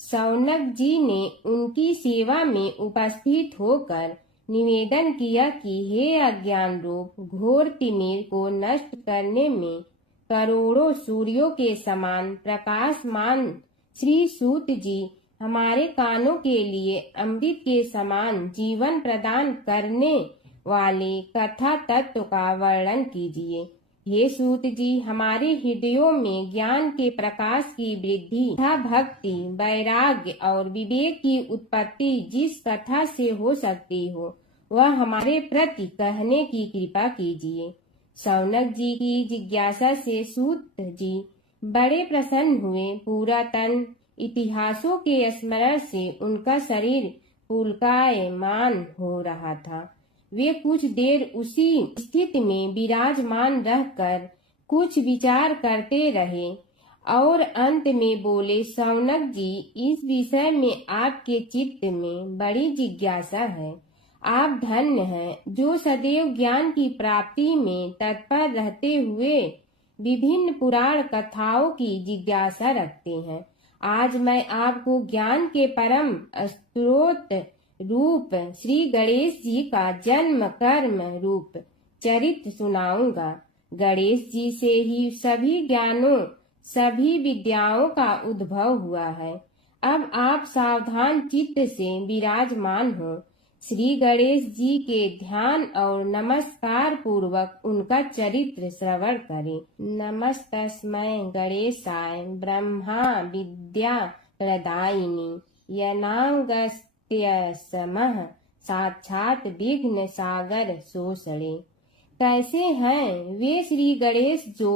शौनक जी ने उनकी सेवा में उपस्थित होकर निवेदन किया कि हे अज्ञान रूप घोर तिमिर को नष्ट करने में करोड़ों सूर्यों के समान प्रकाशमान श्री सूत जी, हमारे कानों के लिए अमृत के समान जीवन प्रदान करने वाले कथा तत्व का वर्णन कीजिए। हे सूत जी, हमारे हृदयों में ज्ञान के प्रकाश की वृद्धि तथा भक्ति, वैराग्य और विवेक की उत्पत्ति जिस कथा से हो सकती हो, वह हमारे प्रति कहने की कृपा कीजिए। शौनक जी की जिज्ञासा से सूत जी बड़े प्रसन्न हुए। पुरातन इतिहासों के स्मरण से उनका शरीर पुलकायमान हो रहा था। वे कुछ देर उसी स्थिति में विराजमान रहकर कुछ विचार करते रहे और अंत में बोले, शौनक जी, इस विषय में आपके चित्त में बड़ी जिज्ञासा है। आप धन्य हैं जो सदैव ज्ञान की प्राप्ति में तत्पर रहते हुए विभिन्न पुराण कथाओं की जिज्ञासा रखते हैं। आज मैं आपको ज्ञान के परम स्रोत रूप श्री गणेश जी का जन्म कर्म रूप चरित्र सुनाऊंगा। गणेश जी से ही सभी ज्ञानों, सभी विद्याओं का उद्भव हुआ है। अब आप सावधान चित्त से विराजमान हो। श्री गणेश जी के ध्यान और नमस्कार पूर्वक उनका चरित्र श्रवण करें। नमस्तस्मै गणेशाय ब्रह्मा विद्या प्रदायिनी यनागस्त्यसमः साक्षात विघ्न सागर सोषणे। कैसे हैं वे श्री गणेश जो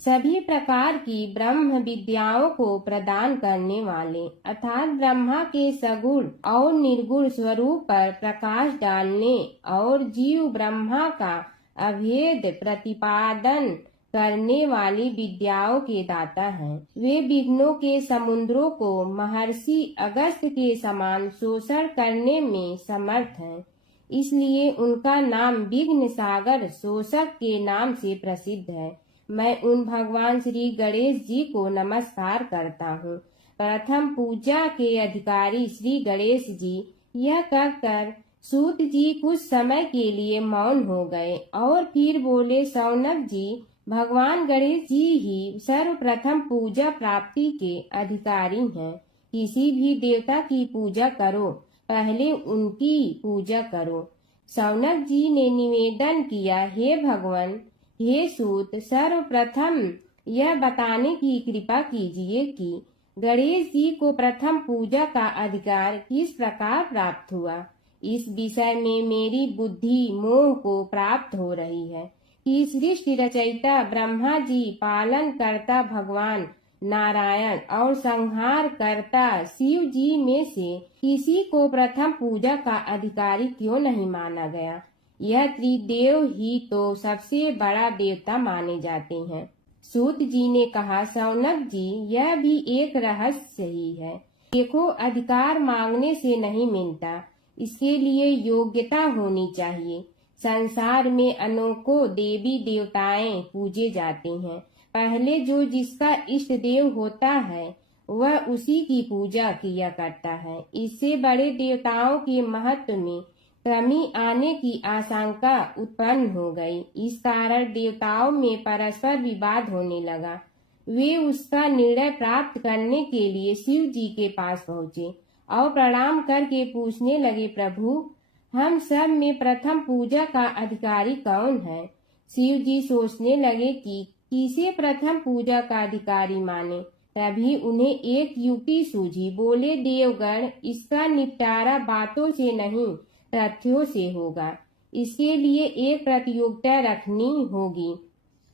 सभी प्रकार की ब्रह्म विद्याओं को प्रदान करने वाले, अर्थात ब्रह्मा के सगुण और निर्गुण स्वरूप पर प्रकाश डालने और जीव ब्रह्मा का अभेद प्रतिपादन करने वाली विद्याओं के दाता हैं। वे विघ्नों के समुद्रों को महर्षि अगस्त के समान शोषण करने में समर्थ हैं, इसलिए उनका नाम विघ्न सागर शोषक के नाम से प्रसिद्ध है। मैं उन भगवान श्री गणेश जी को नमस्कार करता हूँ। प्रथम पूजा के अधिकारी श्री गणेश जी, यह कहकर सूत जी कुछ समय के लिए मौन हो गए और फिर बोले, शौनक जी, भगवान गणेश जी ही सर्वप्रथम पूजा प्राप्ति के अधिकारी हैं। किसी भी देवता की पूजा करो, पहले उनकी पूजा करो। शौनक जी ने निवेदन किया, हे भगवान, हे सूत, सर्वप्रथम यह बताने की कृपा कीजिए कि गणेश जी को प्रथम पूजा का अधिकार किस प्रकार प्राप्त हुआ। इस विषय में मेरी बुद्धि मोह को प्राप्त हो रही है कि सृष्टि रचयिता ब्रह्मा जी, पालन करता भगवान नारायण और संहार करता शिव जी में से किसी को प्रथम पूजा का अधिकारी क्यों नहीं माना गया। यह त्रिदेव ही तो सबसे बड़ा देवता माने जाते हैं। सूत जी ने कहा, शौनक जी, यह भी एक रहस्य ही है। देखो, अधिकार मांगने से नहीं मिलता, इसके लिए योग्यता होनी चाहिए। संसार में अनेकों देवी देवताएं पूजे जाते हैं। पहले जो जिसका इष्ट देव होता है वह उसी की पूजा किया करता है। इससे बड़े देवताओं के महत्व में कमी आने की आशंका उत्पन्न हो गई। इस कारण देवताओं में परस्पर विवाद होने लगा। वे उसका निर्णय प्राप्त करने के लिए शिव जी के पास पहुँचे और प्रणाम करके पूछने लगे, प्रभु, हम सब में प्रथम पूजा का अधिकारी कौन है? शिव जी सोचने लगे कि किसे प्रथम पूजा का अधिकारी माने। तभी उन्हें एक युक्ति सूझी। बोले, देवगण, इसका निपटारा बातों से नहीं तथ्यों से होगा। इसके लिए एक प्रतियोगिता रखनी होगी,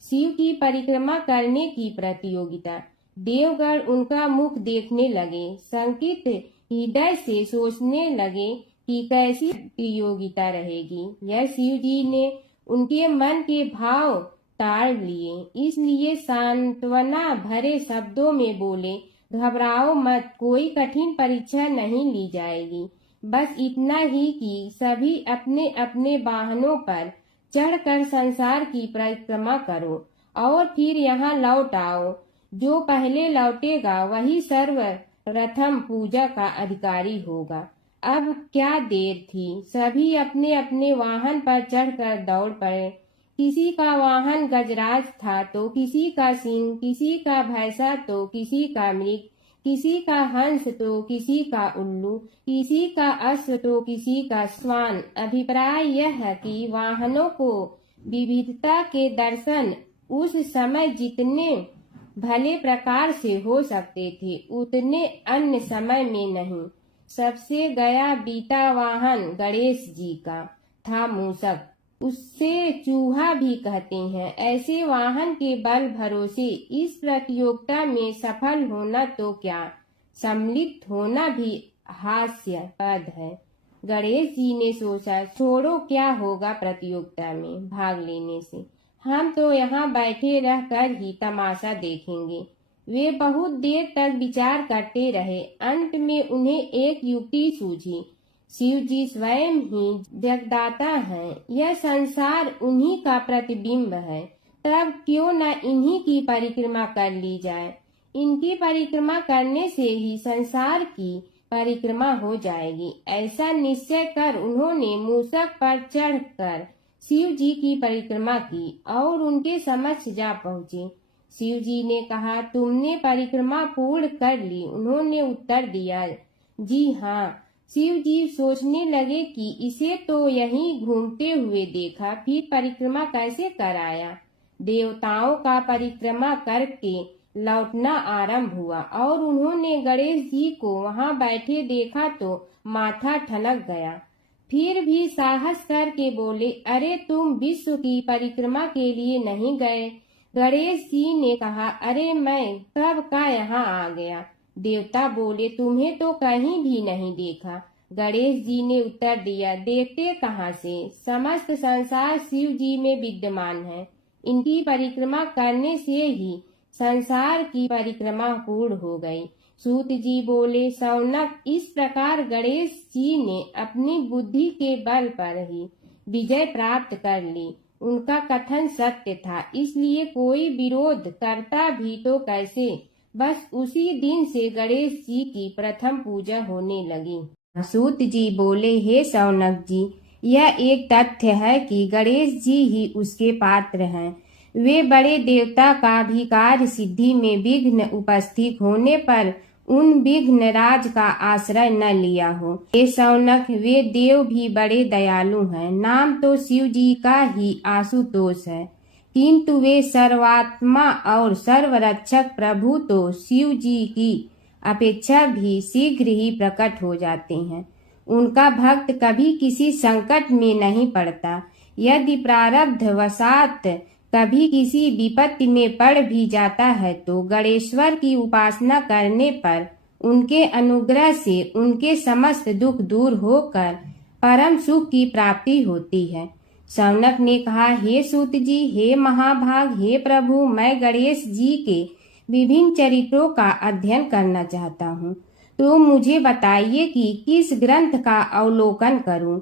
शिव की परिक्रमा करने की प्रतियोगिता। देवगण उनका मुख देखने लगे, शंकित हृदय से सोचने लगे कि कैसी प्रतियोगिता रहेगी। यह शिव जी ने उनके मन के भाव ताड़ लिए, इसलिए सांत्वना भरे शब्दों में बोले, घबराओ मत, कोई कठिन परीक्षा नहीं ली जाएगी। बस इतना ही कि सभी अपने अपने वाहनों पर चढ़कर संसार की परिक्रमा करो और फिर यहाँ लौट आओ। जो पहले लौटेगा वही सर्वप्रथम पूजा का अधिकारी होगा। अब क्या देर थी, सभी अपने अपने वाहन पर चढ़कर दौड़ पड़े। किसी का वाहन गजराज था तो किसी का सिंह, किसी का भैंसा तो किसी का मृग, किसी का हंस तो किसी का उल्लू, किसी का अश्व तो किसी का श्वान। अभिप्राय यह है कि वाहनों को विविधता के दर्शन उस समय जितने भले प्रकार से हो सकते थे उतने अन्य समय में नहीं। सबसे गया बीता वाहन गणेश जी का था मूषक, उससे चूहा भी कहते हैं। ऐसे वाहन के बल भरोसे इस प्रतियोगिता में सफल होना तो क्या, सम्मिलित होना भी हास्यास्पद है। गणेश जी ने सोचा, छोड़ो, क्या होगा प्रतियोगिता में भाग लेने से, हम तो यहाँ बैठे रहकर ही तमाशा देखेंगे। वे बहुत देर तक विचार करते रहे। अंत में उन्हें एक युक्ति सूझी। शिव जी स्वयं ही जगदाता हैं, यह संसार उन्हीं का प्रतिबिंब है, तब क्यों न इन्हीं की परिक्रमा कर ली जाए। इनकी परिक्रमा करने से ही संसार की परिक्रमा हो जाएगी। ऐसा निश्चय कर उन्होंने मूषक पर चढ़कर शिव जी की परिक्रमा की और उनके समक्ष जा पहुँचे। शिव जी ने कहा, तुमने परिक्रमा पूर्ण कर ली? उन्होंने उत्तर दिया, जी हाँ। शिव जी सोचने लगे कि इसे तो यहीं घूमते हुए देखा, फिर परिक्रमा कैसे कराया। देवताओं का परिक्रमा करके लौटना आरंभ हुआ और उन्होंने गणेश जी को वहां बैठे देखा तो माथा ठनक गया। फिर भी साहस करके बोले, अरे तुम विश्व की परिक्रमा के लिए नहीं गए? गणेश जी ने कहा, अरे मैं कब का यहाँ आ गया। देवता बोले, तुम्हें तो कहीं भी नहीं देखा। गणेश जी ने उत्तर दिया, देखते कहाँ से, समस्त संसार शिव जी में विद्यमान है। इनकी परिक्रमा करने से ही संसार की परिक्रमा पूर्ण हो गई। सूत जी बोले, शौनक, इस प्रकार गणेश जी ने अपनी बुद्धि के बल पर ही विजय प्राप्त कर ली। उनका कथन सत्य था, इसलिए कोई विरोध करता भी तो कैसे। बस उसी दिन से गणेश जी की प्रथम पूजा होने लगी। सूत जी बोले, हे शौनक जी, यह एक तथ्य है कि गणेश जी ही उसके पात्र हैं। वे बड़े देवता का भी कार्य सिद्धि में विघ्न उपस्थित होने पर उन विघ्न राज का आश्रय न लिया हो। हे शौनक, वे देव भी बड़े दयालु हैं। नाम तो शिव जी का ही आशुतोष है, किंतु वे सर्वात्मा और सर्वरक्षक प्रभु तो शिव जी की अपेक्षा भी शीघ्र ही प्रकट हो जाते हैं। उनका भक्त कभी किसी संकट में नहीं पड़ता। यदि प्रारब्ध वशात कभी किसी विपत्ति में पड़ भी जाता है तो गणेश्वर की उपासना करने पर उनके अनुग्रह से उनके समस्त दुख दूर होकर परम सुख की प्राप्ति होती है। शौनक ने कहा, हे सूत जी, हे महाभाग, हे प्रभु, मैं गणेश जी के विभिन्न चरित्रों का अध्ययन करना चाहता हूँ। तो मुझे बताइए कि किस ग्रंथ का अवलोकन करूं।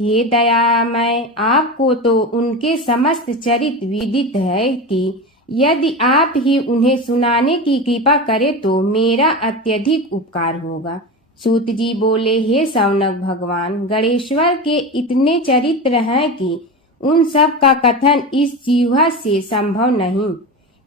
हे दयामय, आपको तो उनके समस्त चरित्र विदित है कि यदि आप ही उन्हें सुनाने की कृपा करें तो मेरा अत्यधिक उपकार होगा। सूत जी बोले, हे शौनक भगवान, गणेश्वर के इतने चरित्र हैं कि उन सब का कथन इस जीवा से संभव नहीं,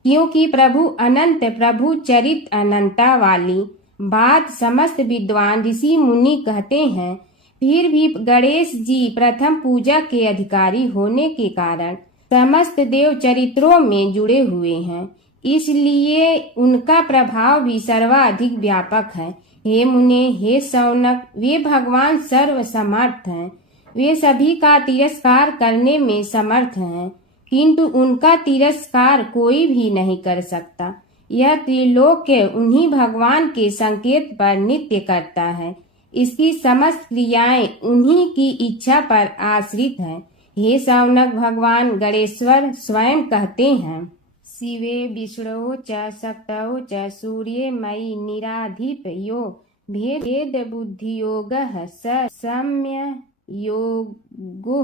क्योंकि प्रभु अनंत, प्रभु चरित्र अनंता वाली बात समस्त विद्वान ऋषि मुनि कहते हैं। फिर भी गणेश जी प्रथम पूजा के अधिकारी होने के कारण समस्त देव चरित्रों में जुड़े हुए हैं, इसलिए उनका प्रभाव भी सर्वाधिक व्यापक है। हे मुने, हे शौनक, वे भगवान सर्व समर्थ हैं। वे सभी का तिरस्कार करने में समर्थ हैं, किंतु उनका तिरस्कार कोई भी नहीं कर सकता। यह त्रिलोक्य उन्हीं भगवान के संकेत पर नित्य करता है। इसकी समस्त क्रियाएं उन्हीं की इच्छा पर आश्रित हैं। हे शौनक भगवान, गणेश्वर स्वयं कहते हैं, शिवे विष्णु च शक्तौ च सूर्ये मयि निराधिप यो भेद बुद्धि योग स सम्य योगो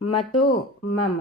मतो मम।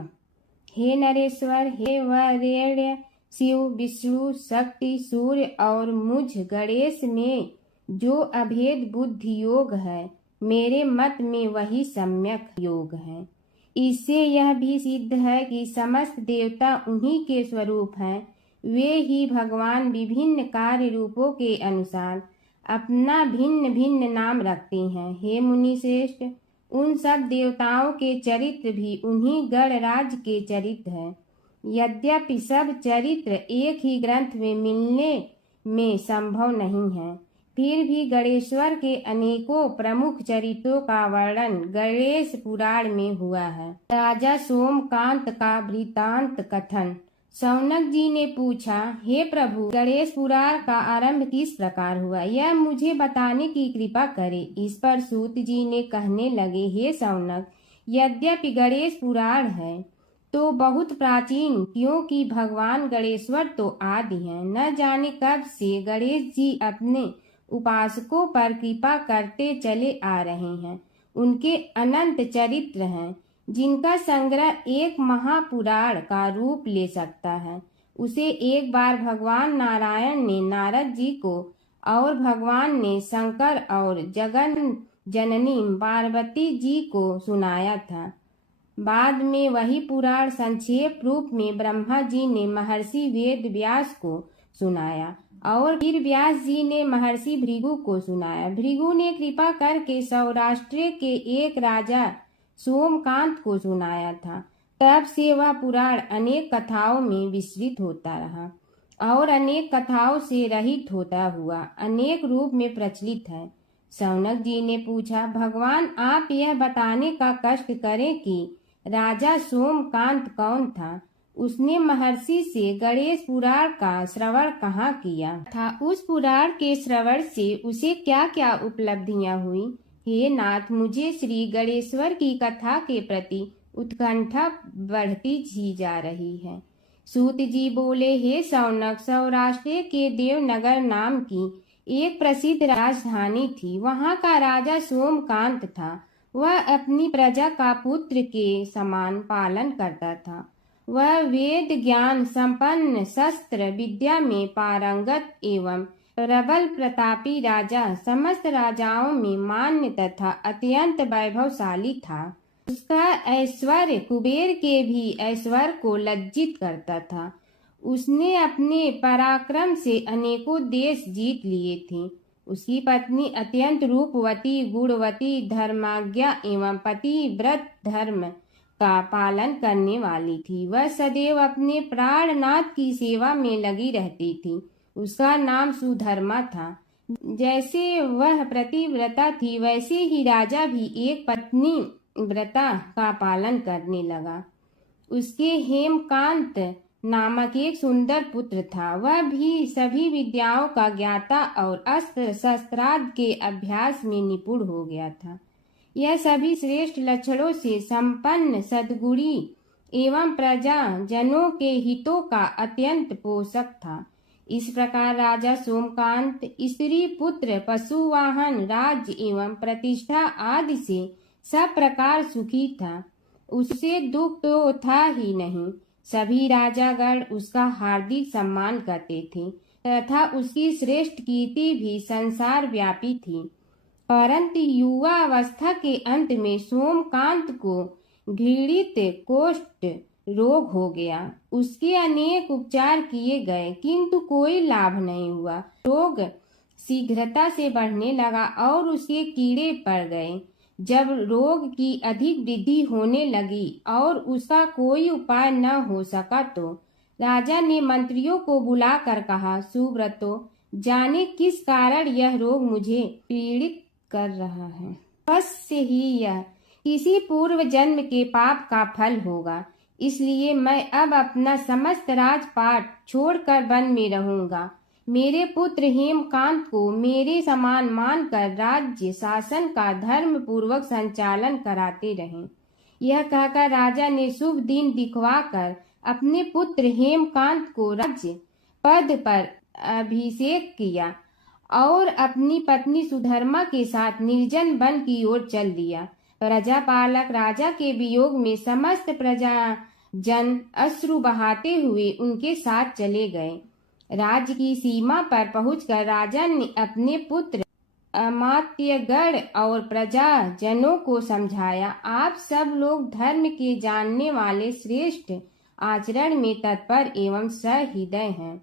हे नरेश्वर, हे वरेण्य, शिव, विष्णु, शक्ति, सूर्य और मुझ गणेश में जो अभेद बुद्धि योग है, मेरे मत में वही सम्यक योग है। इससे यह भी सिद्ध है कि समस्त देवता उन्हीं के स्वरूप हैं। वे ही भगवान विभिन्न कार्य रूपों के अनुसार अपना भिन्न भिन्न नाम रखते हैं। हे मुनि श्रेष्ठ, उन सब देवताओं के चरित्र भी उन्हीं गणराज के चरित्र हैं। यद्यपि सब चरित्र एक ही ग्रंथ में मिलने में संभव नहीं है, फिर भी गणेश्वर के अनेकों प्रमुख चरित्रों का वर्णन गणेश पुराण में हुआ है। राजा सोमकांत का वृत्तांत कथन। शौनक जी ने पूछा, हे प्रभु, गणेश पुराण का आरंभ किस प्रकार हुआ, यह मुझे बताने की कृपा करे। इस पर सूत जी ने कहने लगे, हे शौनक, यद्यपि गणेश पुराण है तो बहुत प्राचीन, क्योंकि भगवान गणेश्वर तो आदि हैं। न जाने कब से गणेश जी अपने उपासकों पर कृपा करते चले आ रहे हैं। उनके अनंत चरित्र हैं, जिनका संग्रह एक महापुराण का रूप ले सकता है। उसे एक बार भगवान नारायण ने नारद जी को और भगवान ने शंकर और जगन जननी पार्वती जी को सुनाया था। बाद में वही पुराण संक्षेप रूप में ब्रह्मा जी ने महर्षि वेद व्यास को सुनाया और फिर व्यास जी ने महर्षि भृगु को सुनाया। भृगु ने कृपा करके सौराष्ट्र के एक राजा सोमकांत को सुनाया था। तब से वह पुराण अनेक कथाओं में विस्तृत होता रहा और अनेक कथाओं से रहित होता हुआ अनेक रूप में प्रचलित है। शौनक जी ने पूछा, भगवान, आप यह बताने का कष्ट करें कि राजा सोमकांत कौन था। उसने महर्षि से गणेश पुराण का श्रवण कहाँ किया था, उस पुराण के श्रवण से उसे क्या क्या उपलब्धियां हुई। हे नाथ, मुझे श्री गणेश्वर की कथा के प्रति उत्कंठा बढ़ती ही जा रही है। सूत जी बोले, हे शौनक, सौराष्ट्र के देवनगर नाम की एक प्रसिद्ध राजधानी थी। वहाँ का राजा सोमकांत था। वह अपनी प्रजा का पुत्र के समान पालन करता था। वह वेद ज्ञान संपन्न, शस्त्र विद्या में पारंगत एवं प्रबल प्रतापी राजा, समस्त राजाओं में मान्य तथा अत्यंत वैभवशाली था। उसका ऐश्वर्य कुबेर के भी ऐश्वर्य को लज्जित करता था। उसने अपने पराक्रम से अनेकों देश जीत लिए थे। उसकी पत्नी अत्यंत रूपवती, गुणवती, धर्माज्ञा एवं पतिव्रत धर्म का पालन करने वाली थी। वह सदैव अपने प्राणनाथ की सेवा में लगी रहती थी। उसका नाम सुधर्मा था। जैसे वह प्रतिव्रता थी, वैसे ही राजा भी एक पत्नी व्रता का पालन करने लगा। उसके हेमकांत नामक एक सुंदर पुत्र था। वह भी सभी विद्याओं का ज्ञाता और अस्त्र शस्त्रादि के अभ्यास में निपुण हो गया था। यह सभी श्रेष्ठ लक्षणों से संपन्न, सद्गुणी एवं प्रजा जनों के हितों का अत्यंत पोषक था। इस प्रकार राजा सोमकांत स्त्री पुत्र पशु वाहन राज्य एवं प्रतिष्ठा आदि से सब प्रकार सुखी था। उससे दुख तो था ही नहीं। सभी राजागण उसका हार्दिक सम्मान करते थे तथा उसकी श्रेष्ठ कीर्ति भी संसार व्यापी थी। परंतु युवा अवस्था के अंत में सोमकांत को घृणित कोष्ठ रोग हो गया। उसके अनेक उपचार किए गए किंतु कोई लाभ नहीं हुआ। रोग शीघ्रता से बढ़ने लगा और उसके कीड़े पड़ गए। जब रोग की अधिक वृद्धि होने लगी और उसका कोई उपाय न हो सका तो राजा ने मंत्रियों को बुलाकर कहा, सुब्रतो, जाने किस कारण यह रोग मुझे पीड़ित कर रहा है। अवश्य ही यह किसी पूर्व जन्म के पाप का फल होगा। इसलिए मैं अब अपना समस्त राजपाट छोड़कर वन में रहूंगा। मेरे पुत्र हेमकांत को मेरे समान मानकर राज्य शासन का धर्म पूर्वक संचालन कराते रहें। यह कहकर राजा ने शुभ दिन दिखवाकर अपने पुत्र हेमकांत को राज्य पद पर अभिषेक किया और अपनी पत्नी सुधर्मा के साथ निर्जन वन की ओर चल दिया। प्रजापालक राजा के वियोग में समस्त प्रजा जन अश्रु बहाते हुए उनके साथ चले गए। राज्य की सीमा पर पहुंचकर राजा ने अपने पुत्र अमात्यगण और प्रजा जनों को समझाया, आप सब लोग धर्म के जानने वाले श्रेष्ठ आचरण में तत्पर एवं सहृदय हैं।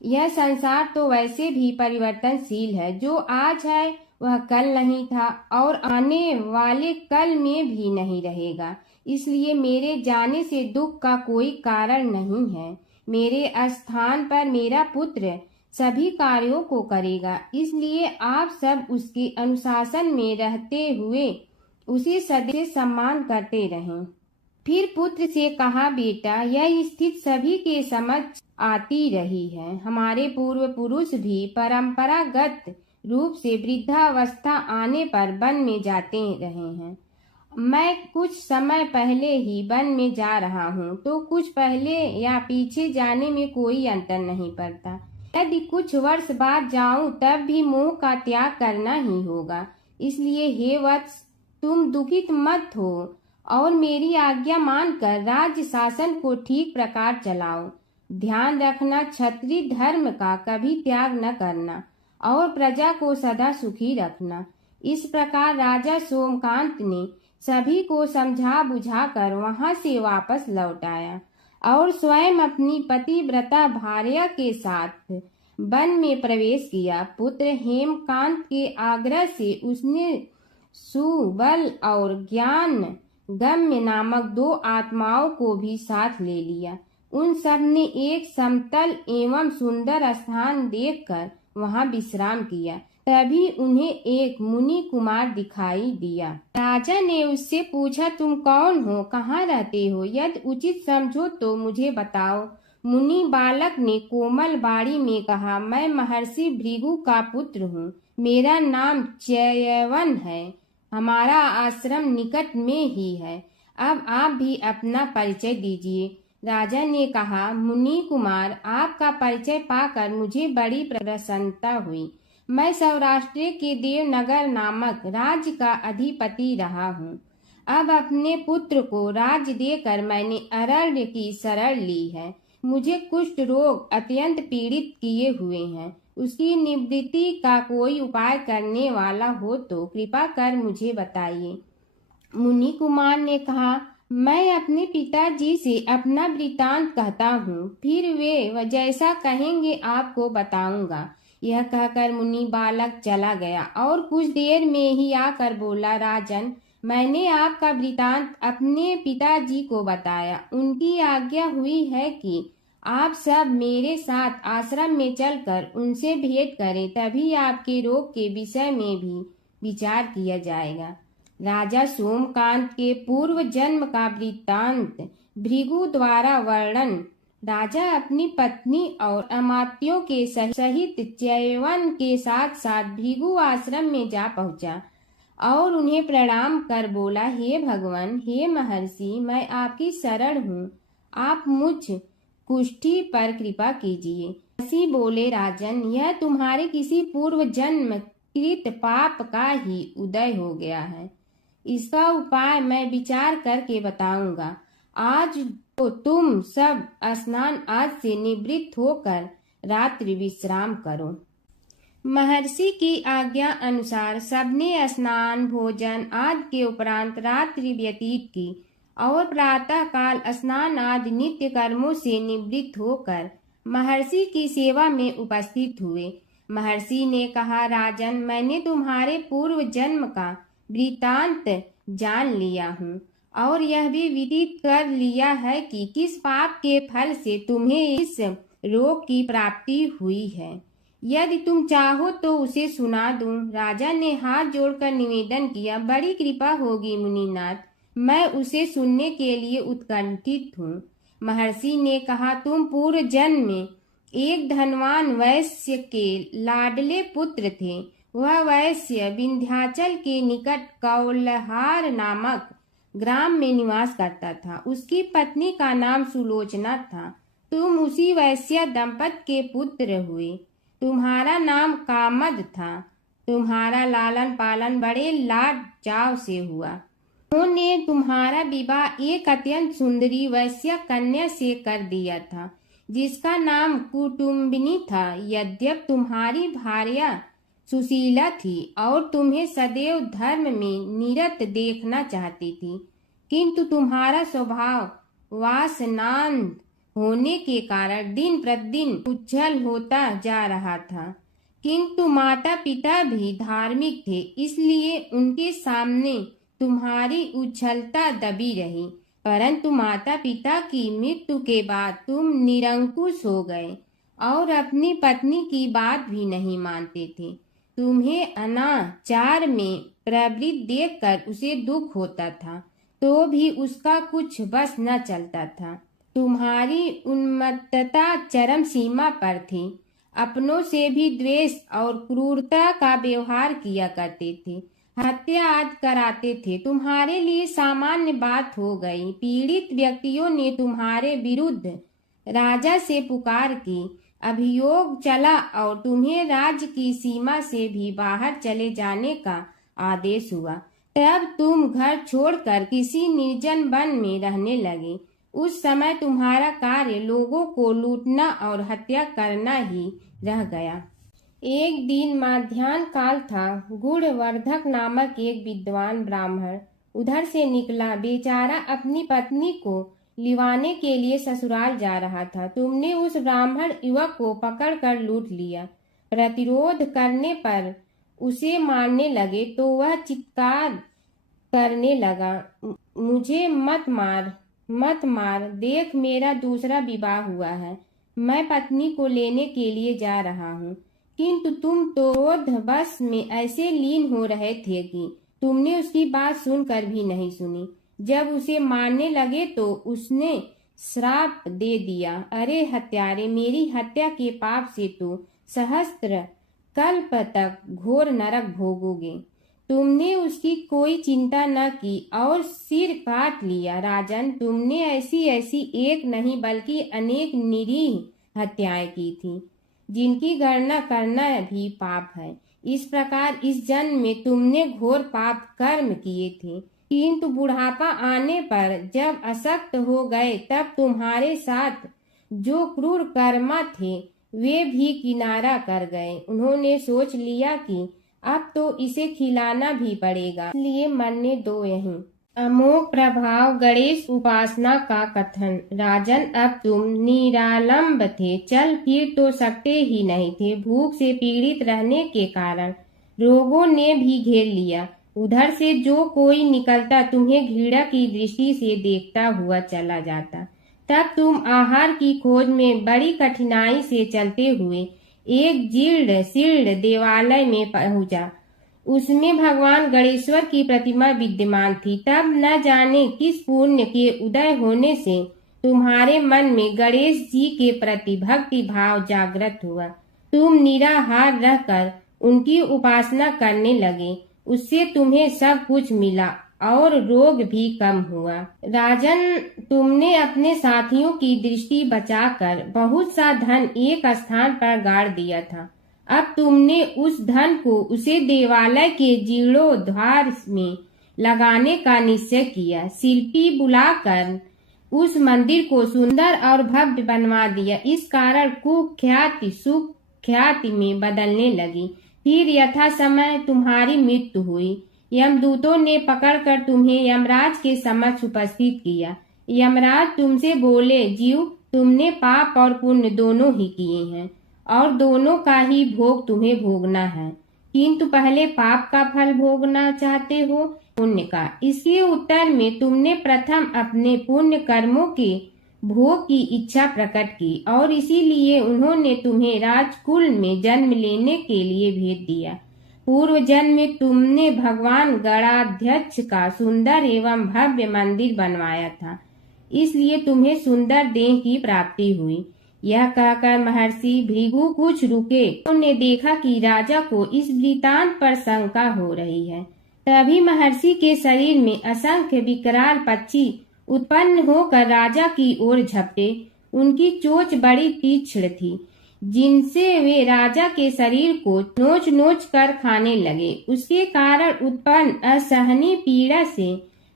यह संसार तो वैसे भी परिवर्तनशील है। जो आज है वह कल नहीं था और आने वाले कल में भी नहीं रहेगा। इसलिए मेरे जाने से दुख का कोई कारण नहीं है। मेरे स्थान पर मेरा पुत्र सभी कार्यों को करेगा। इसलिए आप सब उसके अनुशासन में रहते हुए उसे सदैव सम्मान करते रहें। फिर पुत्र से कहा, बेटा, यह स्थिति सभी के समझ आती रही है। हमारे पूर्व पुरुष भी परंपरागत रूप से वृद्धावस्था आने पर वन में जाते रहे हैं। मैं कुछ समय पहले ही वन में जा रहा हूँ तो कुछ पहले या पीछे जाने में कोई अंतर नहीं पड़ता। यदि कुछ वर्ष बाद जाऊं तब भी मोह का त्याग करना ही होगा। इसलिए हे वत्स, तुम दुखित मत हो और मेरी आज्ञा मानकर राज्य शासन को ठीक प्रकार चलाओ। ध्यान रखना, क्षत्रिय धर्म का कभी त्याग न करना और प्रजा को सदा सुखी रखना। इस प्रकार राजा सोमकांत ने सभी को समझा बुझाकर वहां से वापस लौट आया और स्वयं अपनी पतिव्रता भार्या के साथ वन में प्रवेश किया। पुत्र हेमकांत के आग्रह से उसने सुबल और ज्ञान गम्य नामक 2 आत्माओं को भी साथ ले लिया। उन सब ने एक समतल एवं सुंदर स्थान देखकर वहां विश्राम किया। तभी उन्हें एक मुनि कुमार दिखाई दिया। राजा ने उससे पूछा, तुम कौन हो, कहाँ रहते हो? यदि उचित समझो तो मुझे बताओ। मुनि बालक ने कोमल बाड़ी में कहा, मैं महर्षि भृगु का पुत्र हूँ। मेरा नाम च्यवन है। हमारा आश्रम निकट में ही है। अब आप भी अपना परिचय दीजिए। राजा ने कहा, मुनि कुमार, आपका परिचय पाकर मुझे बड़ी प्रसन्नता हुई। मैं सौराष्ट्र के देवनगर नामक राज्य का अधिपति रहा हूँ। अब अपने पुत्र को राज्य देकर मैंने अरण्य की शरण ली है। मुझे कुष्ठ रोग अत्यंत पीड़ित किए हुए हैं। उसकी निवृत्ति का कोई उपाय करने वाला हो तो कृपा कर मुझे बताइए। मुनि कुमार ने कहा, मैं अपने पिताजी से अपना वृतांत कहता हूँ, फिर वे जैसा कहेंगे आपको बताऊंगा। यह कहकर मुनि बालक चला गया और कुछ देर में ही आकर बोला, राजन, मैंने आपका वृतांत अपने पिताजी को बताया। उनकी आज्ञा हुई है कि आप सब मेरे साथ आश्रम में चलकर उनसे भेंट करें, तभी आपके रोग के विषय में भी विचार किया जाएगा। राजा सोमकांत के पूर्व जन्म का वृत्तांत भृगु द्वारा वर्णन। राजा अपनी पत्नी और अमात्यों के सहित च्यवन के साथ साथ भृगु आश्रम में जा पहुंचा और उन्हें प्रणाम कर बोला, हे भगवान, हे महर्षि, मैं आपकी शरण हूँ। आप मुझ कुष्ठी पर कृपा कीजिए। महर्षि बोले, राजन, यह तुम्हारे किसी पूर्व जन्म कृत पाप का ही उदय हो गया है। इसका उपाय मैं विचार करके बताऊंगा। आज तो तुम सब स्नान आज से निवृत्त होकर रात्रि विश्राम करो। महर्षि की आज्ञा अनुसार सबने स्नान भोजन आदि के उपरांत रात्रि व्यतीत की और प्रातः काल स्नान आदि नित्य कर्मों से निवृत्त होकर महर्षि की सेवा में उपस्थित हुए। महर्षि ने कहा, राजन, मैंने तुम्हारे पूर्व जन्म का वृतांत जान लिया हूँ और यह भी विदित कर लिया है कि किस पाप के फल से तुम्हें इस रोग की प्राप्ति हुई है। यदि तुम चाहो तो उसे सुना दूं। राजा ने हाथ जोड़कर निवेदन किया, बड़ी कृपा होगी मुनिनाथ, मैं उसे सुनने के लिए उत्कंठित हूँ। महर्षि ने कहा, तुम पूर्व जन्म में एक धनवान वैश्य के लाडले पुत्र थे। वह वैश्य विंध्याचल के निकट कौलहार नामक ग्राम में निवास करता था। उसकी पत्नी का नाम सुलोचना था। तुम उसी वैश्य दंपत के पुत्र हुए। तुम्हारा नाम कामद था। तुम्हारा लालन पालन बड़े लाड चाव से हुआ। उन्होंने तुम्हारा विवाह एक अत्यंत सुंदरी वैश्य कन्या से कर दिया था, जिसका नाम कुटुम्बिनी था। यद्यप तुम्हारी भार्या सुशीला थी और तुम्हें सदैव धर्म में निरत देखना चाहती थी, किंतु तुम्हारा स्वभाव वासनांध होने के कारण दिन प्रतिदिन उज्जवल होता जा रहा था। किंतु माता पिता भी धार्मिक थे, इसलिए उनके सामने तुम्हारी उज्ज्वलता दबी रही। परंतु माता पिता की मृत्यु के बाद तुम निरंकुश हो गए और अपनी पत्नी की बात भी नहीं मानते थे। तुम्हें अनाचार में प्रवृत्त देखकर उसे दुख होता था, तो भी उसका कुछ बस न चलता था। तुम्हारी उन्मत्तता चरम सीमा पर थी। अपनों से भी द्वेष और क्रूरता का व्यवहार किया करते थे। हत्या आदि कराते थे। तुम्हारे लिए सामान्य बात हो गई। पीड़ित व्यक्तियों ने तुम्हारे विरुद्ध राजा से पुकार की। अभियोग चला और तुम्हें राज्य की सीमा से भी बाहर चले जाने का आदेश हुआ। तब तुम घर छोड़कर किसी निर्जन वन में रहने लगे। उस समय तुम्हारा कार्य लोगों को लूटना और हत्या करना ही रह गया। एक दिन मध्याह्न काल था। गुणवर्धक नामक एक विद्वान ब्राह्मण उधर से निकला। बेचारा अपनी पत्नी को लिवाने के लिए ससुराल जा रहा था। तुमने उस ब्राह्मण युवक को पकड़कर लूट लिया। प्रतिरोध करने पर उसे मारने लगे तो वह चित्कार करने लगा, मुझे मत मार, मत मार, देख मेरा दूसरा विवाह हुआ है। मैं पत्नी को लेने के लिए जा रहा हूँ। किंतु तुम तो क्रोध बस में ऐसे लीन हो रहे थे कि तुमने उसकी बात सुनकर भी नहीं सुनी। जब उसे मारने लगे तो उसने श्राप दे दिया, अरे हत्यारे, मेरी हत्या के पाप से तो सहस्त्र कल्प तक घोर नरक भोगोगे। तुमने उसकी कोई चिंता न की और सिर काट लिया। राजन, तुमने ऐसी ऐसी एक नहीं बल्कि अनेक निरीह हत्याएं की थी, जिनकी गणना करना भी पाप है। इस प्रकार इस जन्म में तुमने घोर पाप कर्म किए थे, किंतु बुढ़ापा आने पर जब अशक्त हो गए तब तुम्हारे साथ जो क्रूर कर्मा थे वे भी किनारा कर गए। उन्होंने सोच लिया कि अब तो इसे खिलाना भी पड़ेगा, इसलिए मरने दो यहीं। अमोघ प्रभाव गणेश उपासना का कथन। राजन, अब तुम निरालंब थे, चल फिर तो सकते ही नहीं थे। भूख से पीड़ित रहने के कारण रोगों ने भी घेर लिया। उधर से जो कोई निकलता तुम्हें घृणा की दृष्टि से देखता हुआ चला जाता। तब तुम आहार की खोज में बड़ी कठिनाई से चलते हुए एक जीर्ण शीर्ण देवालय में पहुंचा। उसमें भगवान गणेश्वर की प्रतिमा विद्यमान थी। तब न जाने किस पुण्य के उदय होने से तुम्हारे मन में गणेश जी के प्रति भक्ति भाव जागृत हुआ। तुम निराहार रहकर उनकी उपासना करने लगे। उससे तुम्हें सब कुछ मिला और रोग भी कम हुआ। राजन, तुमने अपने साथियों की दृष्टि बचाकर बहुत सा धन एक स्थान पर गाड़ दिया था। अब तुमने उस धन को उसे देवालय के जीर्णोद्धार में लगाने का निश्चय किया। शिल्पी बुलाकर उस मंदिर को सुंदर और भव्य बनवा दिया। इस कारण कुख्याति सुख्याति में बदलने लगी। फिर यथा समय तुम्हारी मृत्यु हुई। यमदूतों ने पकड़कर तुम्हें यमराज के समक्ष उपस्थित किया। यमराज तुमसे बोले, जीव, तुमने पाप और पुण्य दोनों ही किए हैं और दोनों का ही भोग तुम्हें भोगना है, किंतु पहले पाप का फल भोगना चाहते हो पुण्य का। इसके उत्तर में तुमने प्रथम अपने पुण्य कर्मों के भोग की इच्छा प्रकट की और इसीलिए उन्होंने तुम्हें राजकुल में जन्म लेने के लिए भेज दिया। पूर्व जन्म में तुमने भगवान गणाध्यक्ष का सुंदर एवं भव्य मंदिर बनवाया था, इसलिए तुम्हें सुंदर देह की प्राप्ति हुई। यह कहकर महर्षि भृगु कुछ रुके। उन्होंने देखा कि राजा को इस वृतांत पर शंका हो रही है। तभी महर्षि के शरीर में असंख्य विकराल पक्षी उत्पन्न होकर राजा की ओर झपटे। उनकी चोंच बड़ी तीक्ष्ण थी, जिनसे वे राजा के शरीर को नोच नोच कर खाने लगे। उसके कारण उत्पन्न असहनीय पीड़ा से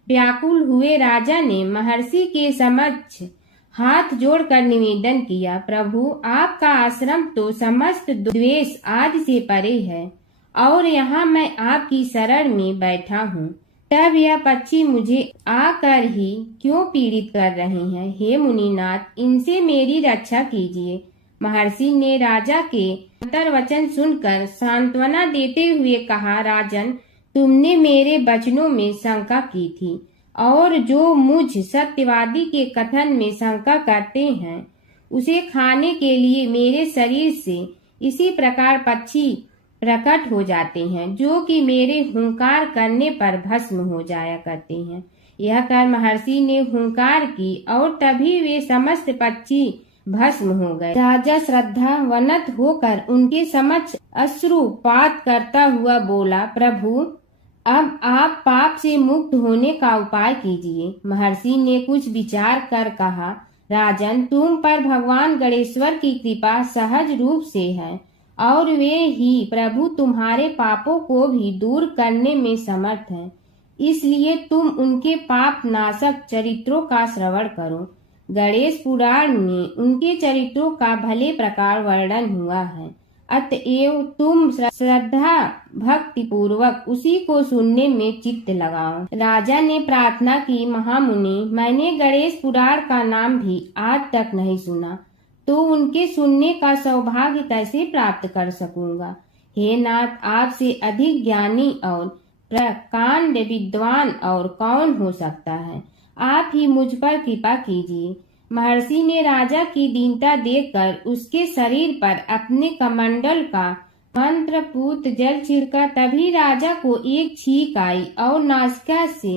व्याकुल हुए राजा ने महर्षि के समक्ष हाथ जोड़कर निवेदन किया, प्रभु, आपका आश्रम तो समस्त द्वेष आदि से परे है और यहाँ मैं आपकी शरण में बैठा हूँ। तब यह पक्षी मुझे आकर ही क्यों पीड़ित कर रहे हैं? हे मुनिनाथ, इनसे मेरी रक्षा कीजिए। महर्षि ने राजा के अंतर्वचन सुनकर सांत्वना देते हुए कहा, राजन, तुमने मेरे वचनों में शंका की थी और जो मुझ सत्यवादी के कथन में शंका करते हैं उसे खाने के लिए मेरे शरीर से इसी प्रकार पक्षी प्रकट हो जाते हैं, जो कि मेरे हुंकार करने पर भस्म हो जाया करते हैं। यह कर महर्षि ने हुंकार की और तभी वे समस्त पक्षी भस्म हो गए। राजा श्रद्धावनत होकर उनके समक्ष अश्रुपात करता हुआ बोला, प्रभु, अब आप पाप से मुक्त होने का उपाय कीजिए। महर्षि ने कुछ विचार कर कहा, राजन, तुम पर भगवान गणेश्वर की कृपा सहज रूप से है और वे ही प्रभु तुम्हारे पापों को भी दूर करने में समर्थ हैं। इसलिए तुम उनके पाप नाशक चरित्रों का श्रवण करो। गणेश पुराण में उनके चरित्रों का भले प्रकार वर्णन हुआ है, अतएव तुम श्रद्धा भक्ति पूर्वक उसी को सुनने में चित्त लगाओ। राजा ने प्रार्थना की, महामुनि, मैंने गणेश पुराण का नाम भी आज तक नहीं सुना, तो उनके सुनने का सौभाग्य कैसे प्राप्त कर सकूंगा? हे नाथ, आपसे अधिक ज्ञानी और प्रकांड विद्वान और कौन हो सकता है? आप ही मुझ पर कृपा कीजिए। महर्षि ने राजा की दीनता देखकर उसके शरीर पर अपने कमंडल का मंत्रपूत जल छिड़का। तभी राजा को एक छींक आई और नासिका से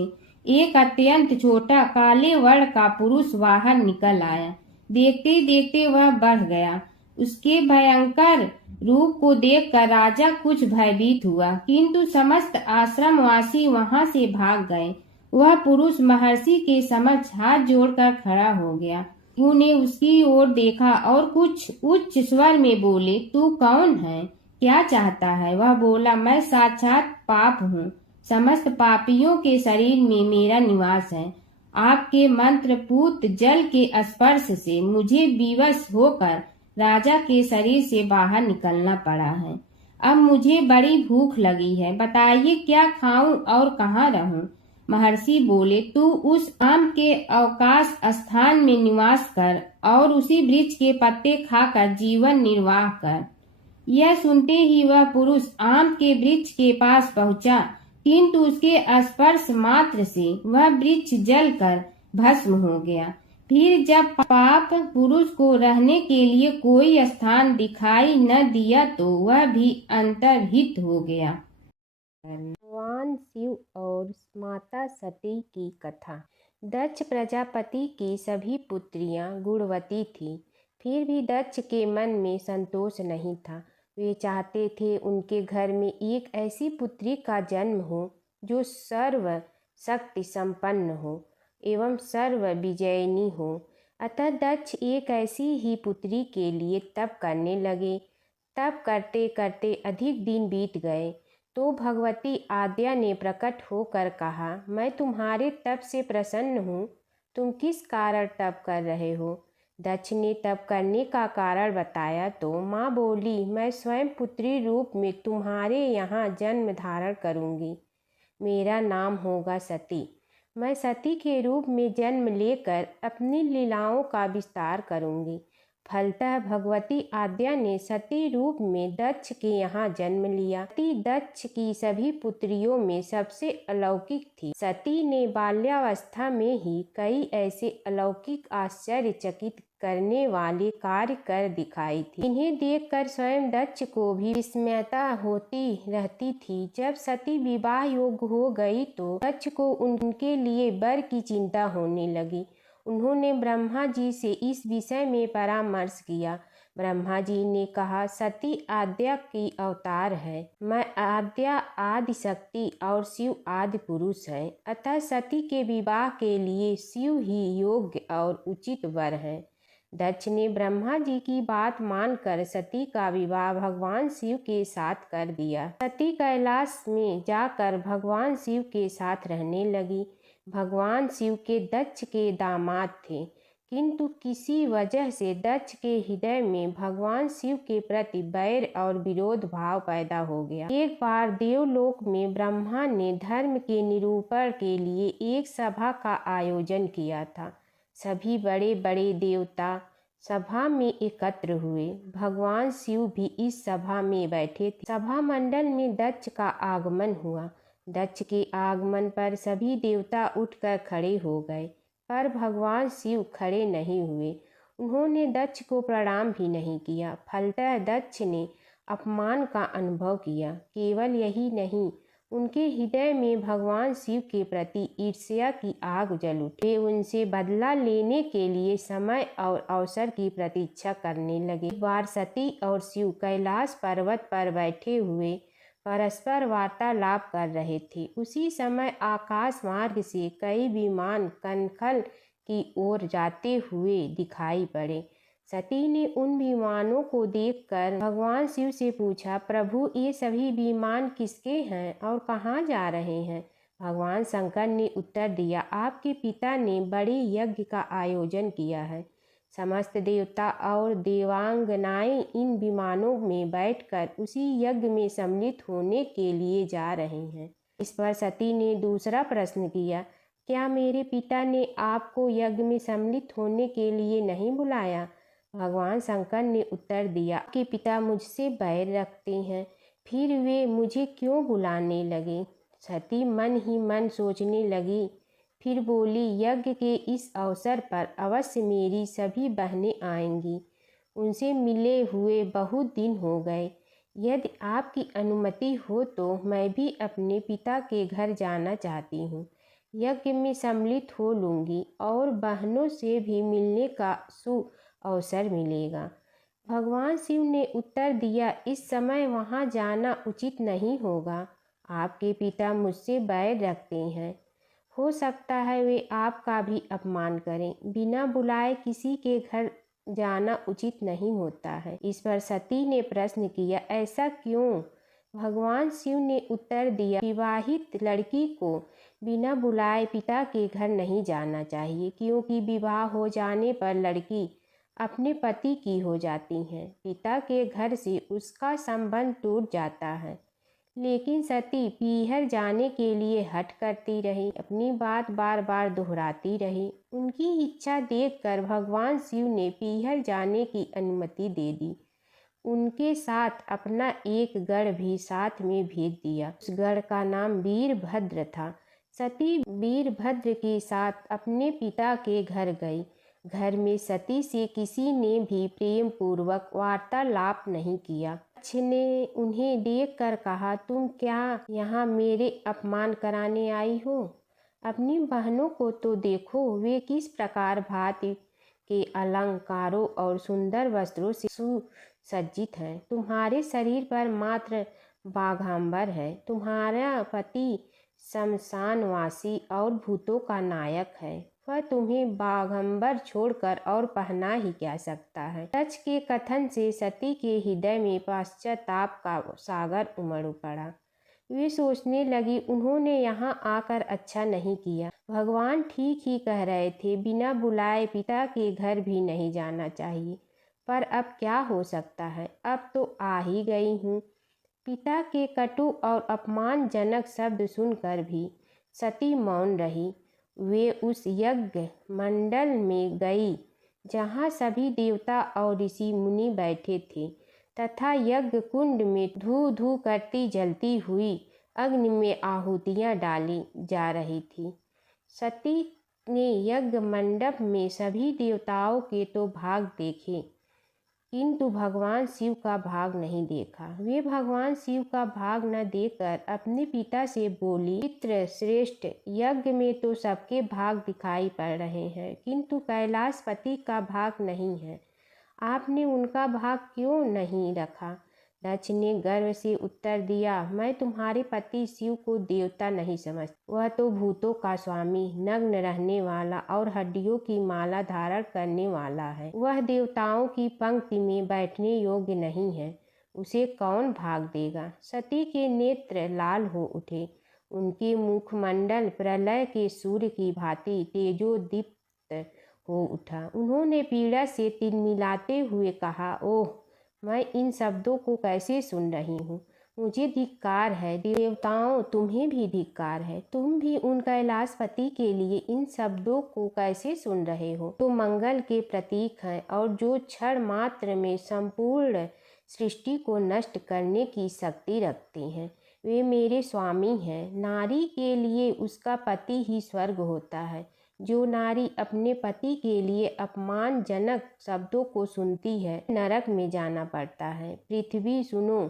एक अत्यंत छोटा काले वर्ण का पुरुष बाहर निकल आया। देखते देखते वह बढ़ गया। उसके भयंकर रूप को देखकर राजा कुछ भयभीत हुआ, किंतु समस्त आश्रमवासी वहां से भाग गए। वह पुरुष महर्षि के समक्ष हाथ जोड़कर खड़ा हो गया। उन्होंने उसकी ओर देखा और कुछ उच्च स्वर में बोले, तू कौन है, क्या चाहता है? वह बोला, मैं साक्षात पाप हूँ। समस्त पापियों के शरीर में मेरा निवास है। आपके मंत्रपूत जल के स्पर्श से मुझे विवश होकर राजा के शरीर से बाहर निकलना पड़ा है। अब मुझे बड़ी भूख लगी है, बताइए क्या खाऊं और कहाँ रहूं? महर्षि बोले, तू उस आम के अवकाश स्थान में निवास कर और उसी वृक्ष के पत्ते खाकर जीवन निर्वाह कर। यह सुनते ही वह पुरुष आम के वृक्ष के पास पहुंचा, किंतु उसके स्पर्श मात्र से वह वृक्ष जलकर भस्म हो गया। फिर जब पाप पुरुष को रहने के लिए कोई स्थान दिखाई न दिया तो वह भी अंतर्हित हो गया। भगवान शिव और माता सती की कथा। दक्ष प्रजापति की सभी पुत्रियां गुणवती थीं, फिर भी दक्ष के मन में संतोष नहीं था। वे चाहते थे उनके घर में एक ऐसी पुत्री का जन्म हो जो सर्व शक्ति संपन्न हो एवं सर्व विजयिनी हो। अतः दक्ष एक ऐसी ही पुत्री के लिए तप करने लगे। तप करते करते अधिक दिन बीत गए तो भगवती आद्या ने प्रकट होकर कहा, मैं तुम्हारे तप से प्रसन्न हूँ। तुम किस कारण तप कर रहे हो? दक्ष ने तप करने का कारण बताया तो माँ बोली, मैं स्वयं पुत्री रूप में तुम्हारे यहाँ जन्म धारण करूँगी। मेरा नाम होगा सती। मैं सती के रूप में जन्म लेकर अपनी लीलाओं का विस्तार करूँगी। फलतः भगवती आद्या ने सती रूप में दक्ष के यहाँ जन्म लिया। सती दक्ष की सभी पुत्रियों में सबसे अलौकिक थी। सती ने बाल्यावस्था में ही कई ऐसे अलौकिक आश्चर्यचकित करने वाले कार्य कर दिखाई थी। इन्हें देखकर स्वयं दक्ष को भी विस्मयता होती रहती थी। जब सती विवाह योग्य हो गई तो दक्ष को उनके लिए वर की चिंता होने लगी। उन्होंने ब्रह्मा जी से इस विषय में परामर्श किया। ब्रह्मा जी ने कहा, सती आद्या की अवतार है। मैं आद्या आदि शक्ति और शिव आदि पुरुष है। अतः सती के विवाह के लिए शिव ही योग्य और उचित वर है। दक्ष ने ब्रह्मा जी की बात मानकर सती का विवाह भगवान शिव के साथ कर दिया। सती कैलाश में जाकर भगवान शिव के साथ रहने लगी। भगवान शिव के दक्ष के दामाद थे, किंतु किसी वजह से दक्ष के हृदय में भगवान शिव के प्रति बैर और विरोध भाव पैदा हो गया। एक बार देवलोक में ब्रह्मा ने धर्म के निरूपण के लिए एक सभा का आयोजन किया था। सभी बड़े बड़े देवता सभा में एकत्र हुए। भगवान शिव भी इस सभा में बैठे थे। सभा मंडल में दक्ष का आगमन हुआ। दक्ष के आगमन पर सभी देवता उठकर खड़े हो गए, पर भगवान शिव खड़े नहीं हुए। उन्होंने दक्ष को प्रणाम भी नहीं किया। फलतः दक्ष ने अपमान का अनुभव किया। केवल यही नहीं, उनके हृदय में भगवान शिव के प्रति ईर्ष्या की आग जल उठी। वे उनसे बदला लेने के लिए समय और अवसर की प्रतीक्षा करने लगे। एक बार सती और शिव कैलाश पर्वत पर बैठे हुए परस्पर वार्तालाप कर रहे थे। उसी समय आकाश मार्ग से कई विमान कनखल की ओर जाते हुए दिखाई पड़े। सती ने उन विमानों को देखकर भगवान शिव से पूछा, प्रभु ये सभी विमान किसके हैं और कहाँ जा रहे हैं? भगवान शंकर ने उत्तर दिया, आपके पिता ने बड़े यज्ञ का आयोजन किया है। समस्त देवता और देवांगनाएं इन विमानों में बैठकर उसी यज्ञ में सम्मिलित होने के लिए जा रहे हैं। इस पर सती ने दूसरा प्रश्न किया, क्या मेरे पिता ने आपको यज्ञ में सम्मिलित होने के लिए नहीं बुलाया? भगवान शंकर ने उत्तर दिया, आपके पिता मुझसे बैर रखते हैं, फिर वे मुझे क्यों बुलाने लगे? सती मन ही मन सोचने लगी। फिर बोली, यज्ञ के इस अवसर पर अवश्य मेरी सभी बहनें आएंगी। उनसे मिले हुए बहुत दिन हो गए। यदि आपकी अनुमति हो तो मैं भी अपने पिता के घर जाना चाहती हूँ। यज्ञ में सम्मिलित हो लूँगी और बहनों से भी मिलने का अवसर मिलेगा। भगवान शिव ने उत्तर दिया, इस समय वहाँ जाना उचित नहीं होगा। आपके पिता मुझसे बैर रखते हैं। हो सकता है वे आपका भी अपमान करें। बिना बुलाए किसी के घर जाना उचित नहीं होता है। इस पर सती ने प्रश्न किया, ऐसा क्यों? भगवान शिव ने उत्तर दिया, विवाहित लड़की को बिना बुलाए पिता के घर नहीं जाना चाहिए, क्योंकि विवाह हो जाने पर लड़की अपने पति की हो जाती है। पिता के घर से उसका संबंध टूट जाता है। लेकिन सती पीहर जाने के लिए हठ करती रही, अपनी बात बार बार दोहराती रही। उनकी इच्छा देखकर भगवान शिव ने पीहर जाने की अनुमति दे दी। उनके साथ अपना एक गढ़ भी साथ में भेज दिया। उस गढ़ का नाम वीरभद्र था। सती वीरभद्र के साथ अपने पिता के घर गई। घर में सती से किसी ने भी प्रेम पूर्वक वार्तालाप नहीं किया। दक्ष ने उन्हें देखकर कहा, तुम क्या यहाँ मेरे अपमान कराने आई हो? अपनी बहनों को तो देखो, वे किस प्रकार भांति के अलंकारों और सुंदर वस्त्रों से सुसज्जित हैं। तुम्हारे शरीर पर मात्र बाघांबर है। तुम्हारा पति शमशानवासी और भूतों का नायक है। वह तुम्हें बागंबर छोड़कर और पहना ही क्या सकता है। दक्ष के कथन से सती के हृदय में पश्चाताप का सागर उमड़ पड़ा। वे सोचने लगी, उन्होंने यहाँ आकर अच्छा नहीं किया। भगवान ठीक ही कह रहे थे, बिना बुलाए पिता के घर भी नहीं जाना चाहिए। पर अब क्या हो सकता है, अब तो आ ही गई हूँ। पिता के कटु और अपमानजनक शब्द सुनकर भी सती मौन रही। वे उस यज्ञ मंडल में गई जहाँ सभी देवता और ऋषि मुनि बैठे थे तथा यज्ञ कुंड में धू धू करती जलती हुई अग्नि में आहुतियाँ डाली जा रही थी। सती ने यज्ञ मंडप में सभी देवताओं के तो भाग देखे, किंतु भगवान शिव का भाग नहीं देखा। वे भगवान शिव का भाग न देखकर अपने पिता से बोली, पितृ श्रेष्ठ, यज्ञ में तो सबके भाग दिखाई पड़ रहे हैं, किंतु कैलाशपति का भाग नहीं है। आपने उनका भाग क्यों नहीं रखा? दक्ष ने गर्व से उत्तर दिया, मैं तुम्हारे पति शिव को देवता नहीं समझता। वह तो भूतों का स्वामी, नग्न रहने वाला और हड्डियों की माला धारण करने वाला है। वह देवताओं की पंक्ति में बैठने योग्य नहीं है। उसे कौन भाग देगा? सती के नेत्र लाल हो उठे। उनके मुखमंडल प्रलय के सूर्य की भांति तेजोदीप्त हो उठा। उन्होंने पीड़ा से तिलमिलाते हुए कहा, ओह, मैं इन शब्दों को कैसे सुन रही हूँ। मुझे धिक्कार है। देवताओं, तुम्हें भी धिक्कार है। तुम भी उन कैलाशपति के लिए इन शब्दों को कैसे सुन रहे हो? तो मंगल के प्रतीक हैं और जो क्षण मात्र में संपूर्ण सृष्टि को नष्ट करने की शक्ति रखती हैं। वे मेरे स्वामी हैं। नारी के लिए उसका पति ही स्वर्ग होता है। जो नारी अपने पति के लिए अपमानजनक शब्दों को सुनती है, नरक में जाना पड़ता है। पृथ्वी सुनो,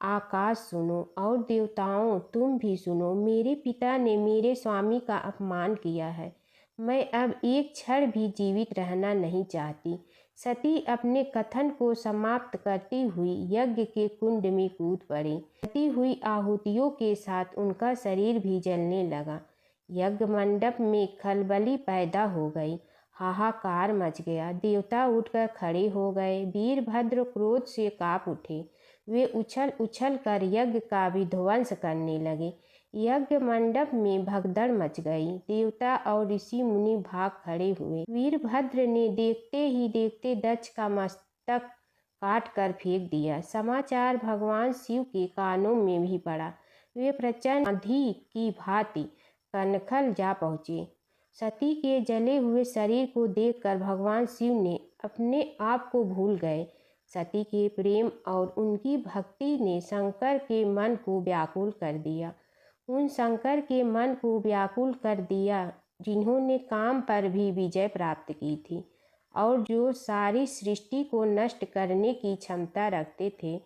आकाश सुनो और देवताओं तुम भी सुनो। मेरे पिता ने मेरे स्वामी का अपमान किया है। मैं अब एक क्षण भी जीवित रहना नहीं चाहती। सती अपने कथन को समाप्त करती हुई यज्ञ के कुंड में कूद पड़ी। जलती हुई आहुतियों के साथ उनका शरीर भी जलने लगा। यज्ञ मंडप में खलबली पैदा हो गई। हाहाकार मच गया। देवता उठकर खड़े हो गए। वीरभद्र क्रोध से कांप उठे। वे उछल उछल कर यज्ञ का विध्वंस करने लगे। यज्ञ मंडप में भगदड़ मच गई। देवता और ऋषि मुनि भाग खड़े हुए। वीरभद्र ने देखते ही देखते दक्ष का मस्तक काट कर फेंक दिया। समाचार भगवान शिव के कानों में भी पड़ा। वे प्रचंड आंधी की भांति कनखल जा पहुँचे। सती के जले हुए शरीर को देखकर भगवान शिव ने अपने आप को भूल गए। सती के प्रेम और उनकी भक्ति ने शंकर के मन को व्याकुल कर दिया। उन शंकर के मन को व्याकुल कर दिया जिन्होंने काम पर भी विजय प्राप्त की थी और जो सारी सृष्टि को नष्ट करने की क्षमता रखते थे।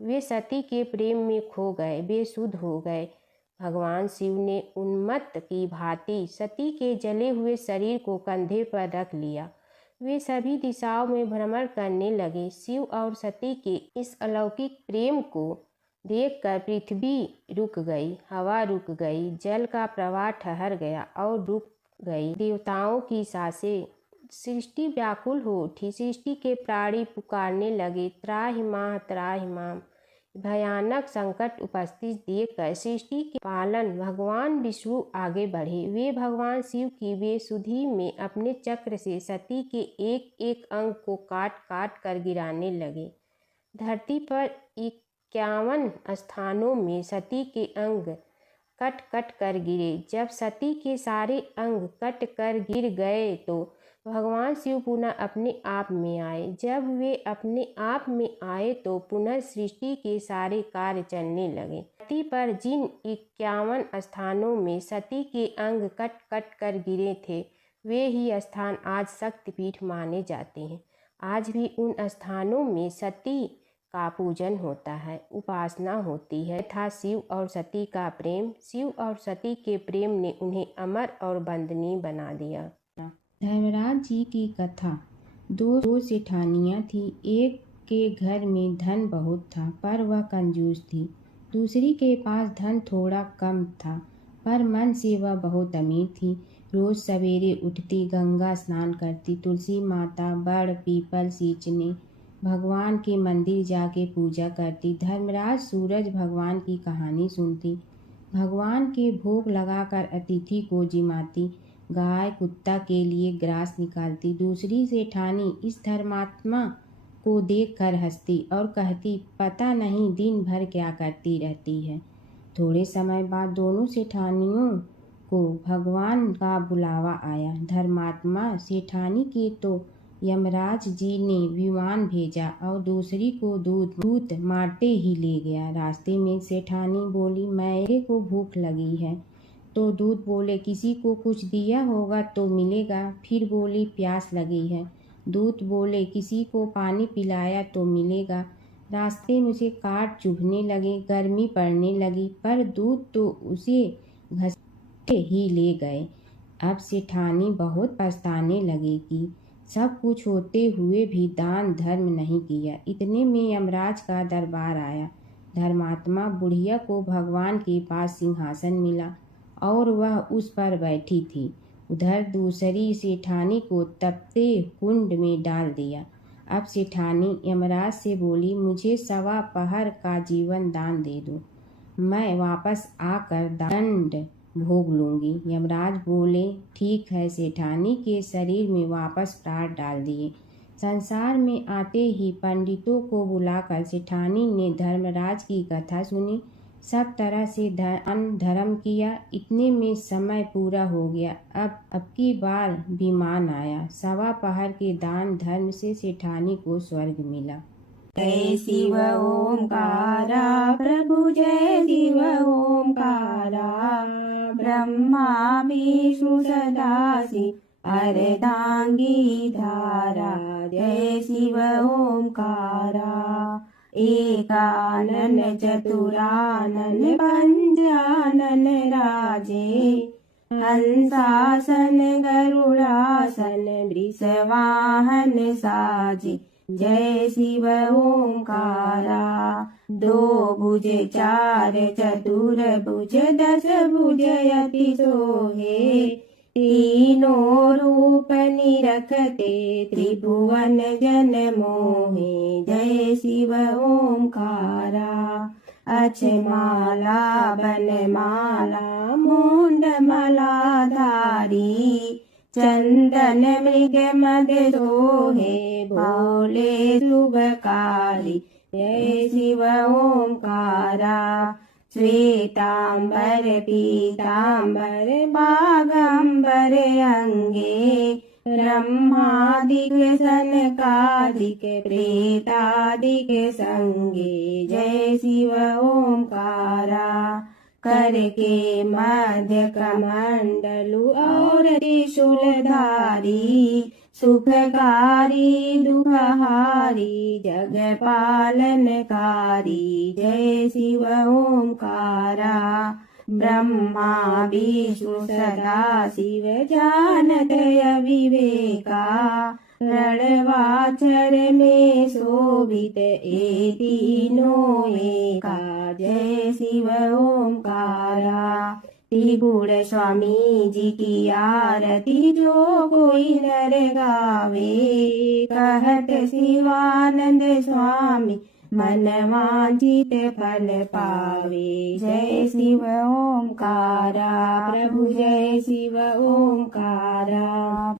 वे सती के प्रेम में खो गए, बेसुध हो गए। भगवान शिव ने उन्मत्त की भांति सती के जले हुए शरीर को कंधे पर रख लिया। वे सभी दिशाओं में भ्रमण करने लगे। शिव और सती के इस अलौकिक प्रेम को देखकर पृथ्वी रुक गई, हवा रुक गई, जल का प्रवाह ठहर गया और रुक गई। देवताओं की सांसें, सृष्टि व्याकुल हो उठी। सृष्टि के प्राणी पुकारने लगे, त्राहि मां त्राहि मां। भयानक संकट उपस्थित देखकर सृष्टि के पालन भगवान विष्णु आगे बढ़े। वे भगवान शिव की बेसुधी में अपने चक्र से सती के एक एक अंग को काट काट कर गिराने लगे। धरती पर 51 स्थानों में सती के अंग कट कट कर गिरे। जब सती के सारे अंग कट कर गिर गए तो भगवान शिव पुनः अपने आप में आए। जब वे अपने आप में आए तो पुनः सृष्टि के सारे कार्य चलने लगे। धरती पर जिन 51 स्थानों में सती के अंग कट कट कर गिरे थे, वे ही स्थान आज शक्तिपीठ माने जाते हैं। आज भी उन स्थानों में सती का पूजन होता है, उपासना होती है तथा शिव और सती का प्रेम, शिव और सती के प्रेम ने उन्हें अमर और वंदनीय बना दिया। धर्मराज जी की कथा। दो सेठानियाँ थी। एक के घर में धन बहुत था पर वह कंजूस थी। दूसरी के पास धन थोड़ा कम था पर मन से वह बहुत अमीर थी। रोज सवेरे उठती, गंगा स्नान करती, तुलसी माता, बड़ पीपल सींचने, भगवान के मंदिर जाके पूजा करती। धर्मराज सूरज भगवान की कहानी सुनती, भगवान के भोग लगाकर अतिथि को जिमाती, गाय कुत्ता के लिए ग्रास निकालती। दूसरी सेठानी इस धर्मात्मा को देखकर हंसती और कहती, पता नहीं दिन भर क्या करती रहती है। थोड़े समय बाद दोनों सेठानियों को भगवान का बुलावा आया। धर्मात्मा सेठानी के तो यमराज जी ने विमान भेजा और दूसरी को दूत मारते ही ले गया। रास्ते में सेठानी बोली, मेरे को भूख लगी है। तो दूत बोले, किसी को कुछ दिया होगा तो मिलेगा। फिर बोली, प्यास लगी है। दूत बोले, किसी को पानी पिलाया तो मिलेगा। रास्ते में उसे काट चुभने लगे, गर्मी पड़ने लगी, पर दूत तो उसे घसीटे ही ले गए। अब सेठानी बहुत पछताने लगी कि सब कुछ होते हुए भी दान धर्म नहीं किया। इतने में यमराज का दरबार आया। धर्मात्मा बुढ़िया को भगवान के पास सिंहासन मिला और वह उस पर बैठी थी। उधर दूसरी सेठानी को तपते कुंड में डाल दिया। अब सेठानी यमराज से बोली, मुझे 1.25 पहर का जीवन दान दे दो, मैं वापस आकर दंड भोग लूंगी। यमराज बोले, ठीक है। सेठानी के शरीर में वापस प्राण डाल दिए। संसार में आते ही पंडितों को बुलाकर सेठानी ने धर्मराज की कथा सुनी, सब तरह से धर्म किया। इतने में समय पूरा हो गया। अब की बार विमान आया। 1.25 पहर के दान धर्म से सेठानी को स्वर्ग मिला। जय शिव ओंकारा प्रभु, जय शिव ओंकारा। ब्रह्मा विष्णु सदाशिव अर्धांगी धारा। जय शिव ओंकारा। एकानन चतुरानन पंचानन राजे। हंसासन गरुड़ासन वृषवाहन साजे। जय शिव ओंकारा। 2 भुज 4 चतुर भुज 10 भुज अति सोहे। तीनों रूप निरखते त्रिभुवन जन मोहे। जय शिव ओंकारा। अक्षमाला बनमाला मुंडमाला धारी। चंदन मृग मद सोहे भोले शुभकारी। जय शिव ओंकारा। श्वेतांबर पीतांबर बागंबर अंगे। ब्रह्मादिक सनकादिक प्रेतादिक संगे। जय शिव ओंकारा। करके मध्य कमंडलु और त्रिशूलधारी। सुखकारी दुखहारी जग पालनकारी। जय शिव ओंकारा। ब्रह्मा विष्णु सदाशिव जानत अविवेका। रणवाचर में शोभित ए तीनों एका। जय शिव ओंकारा। त्रिपुर स्वामी जी की आरती जो कोई नर गावे। कहत शिवानंद स्वामी मन वांछित फल पावे। जय शिव ओंकारा प्रभु, जय शिव ओंकारा।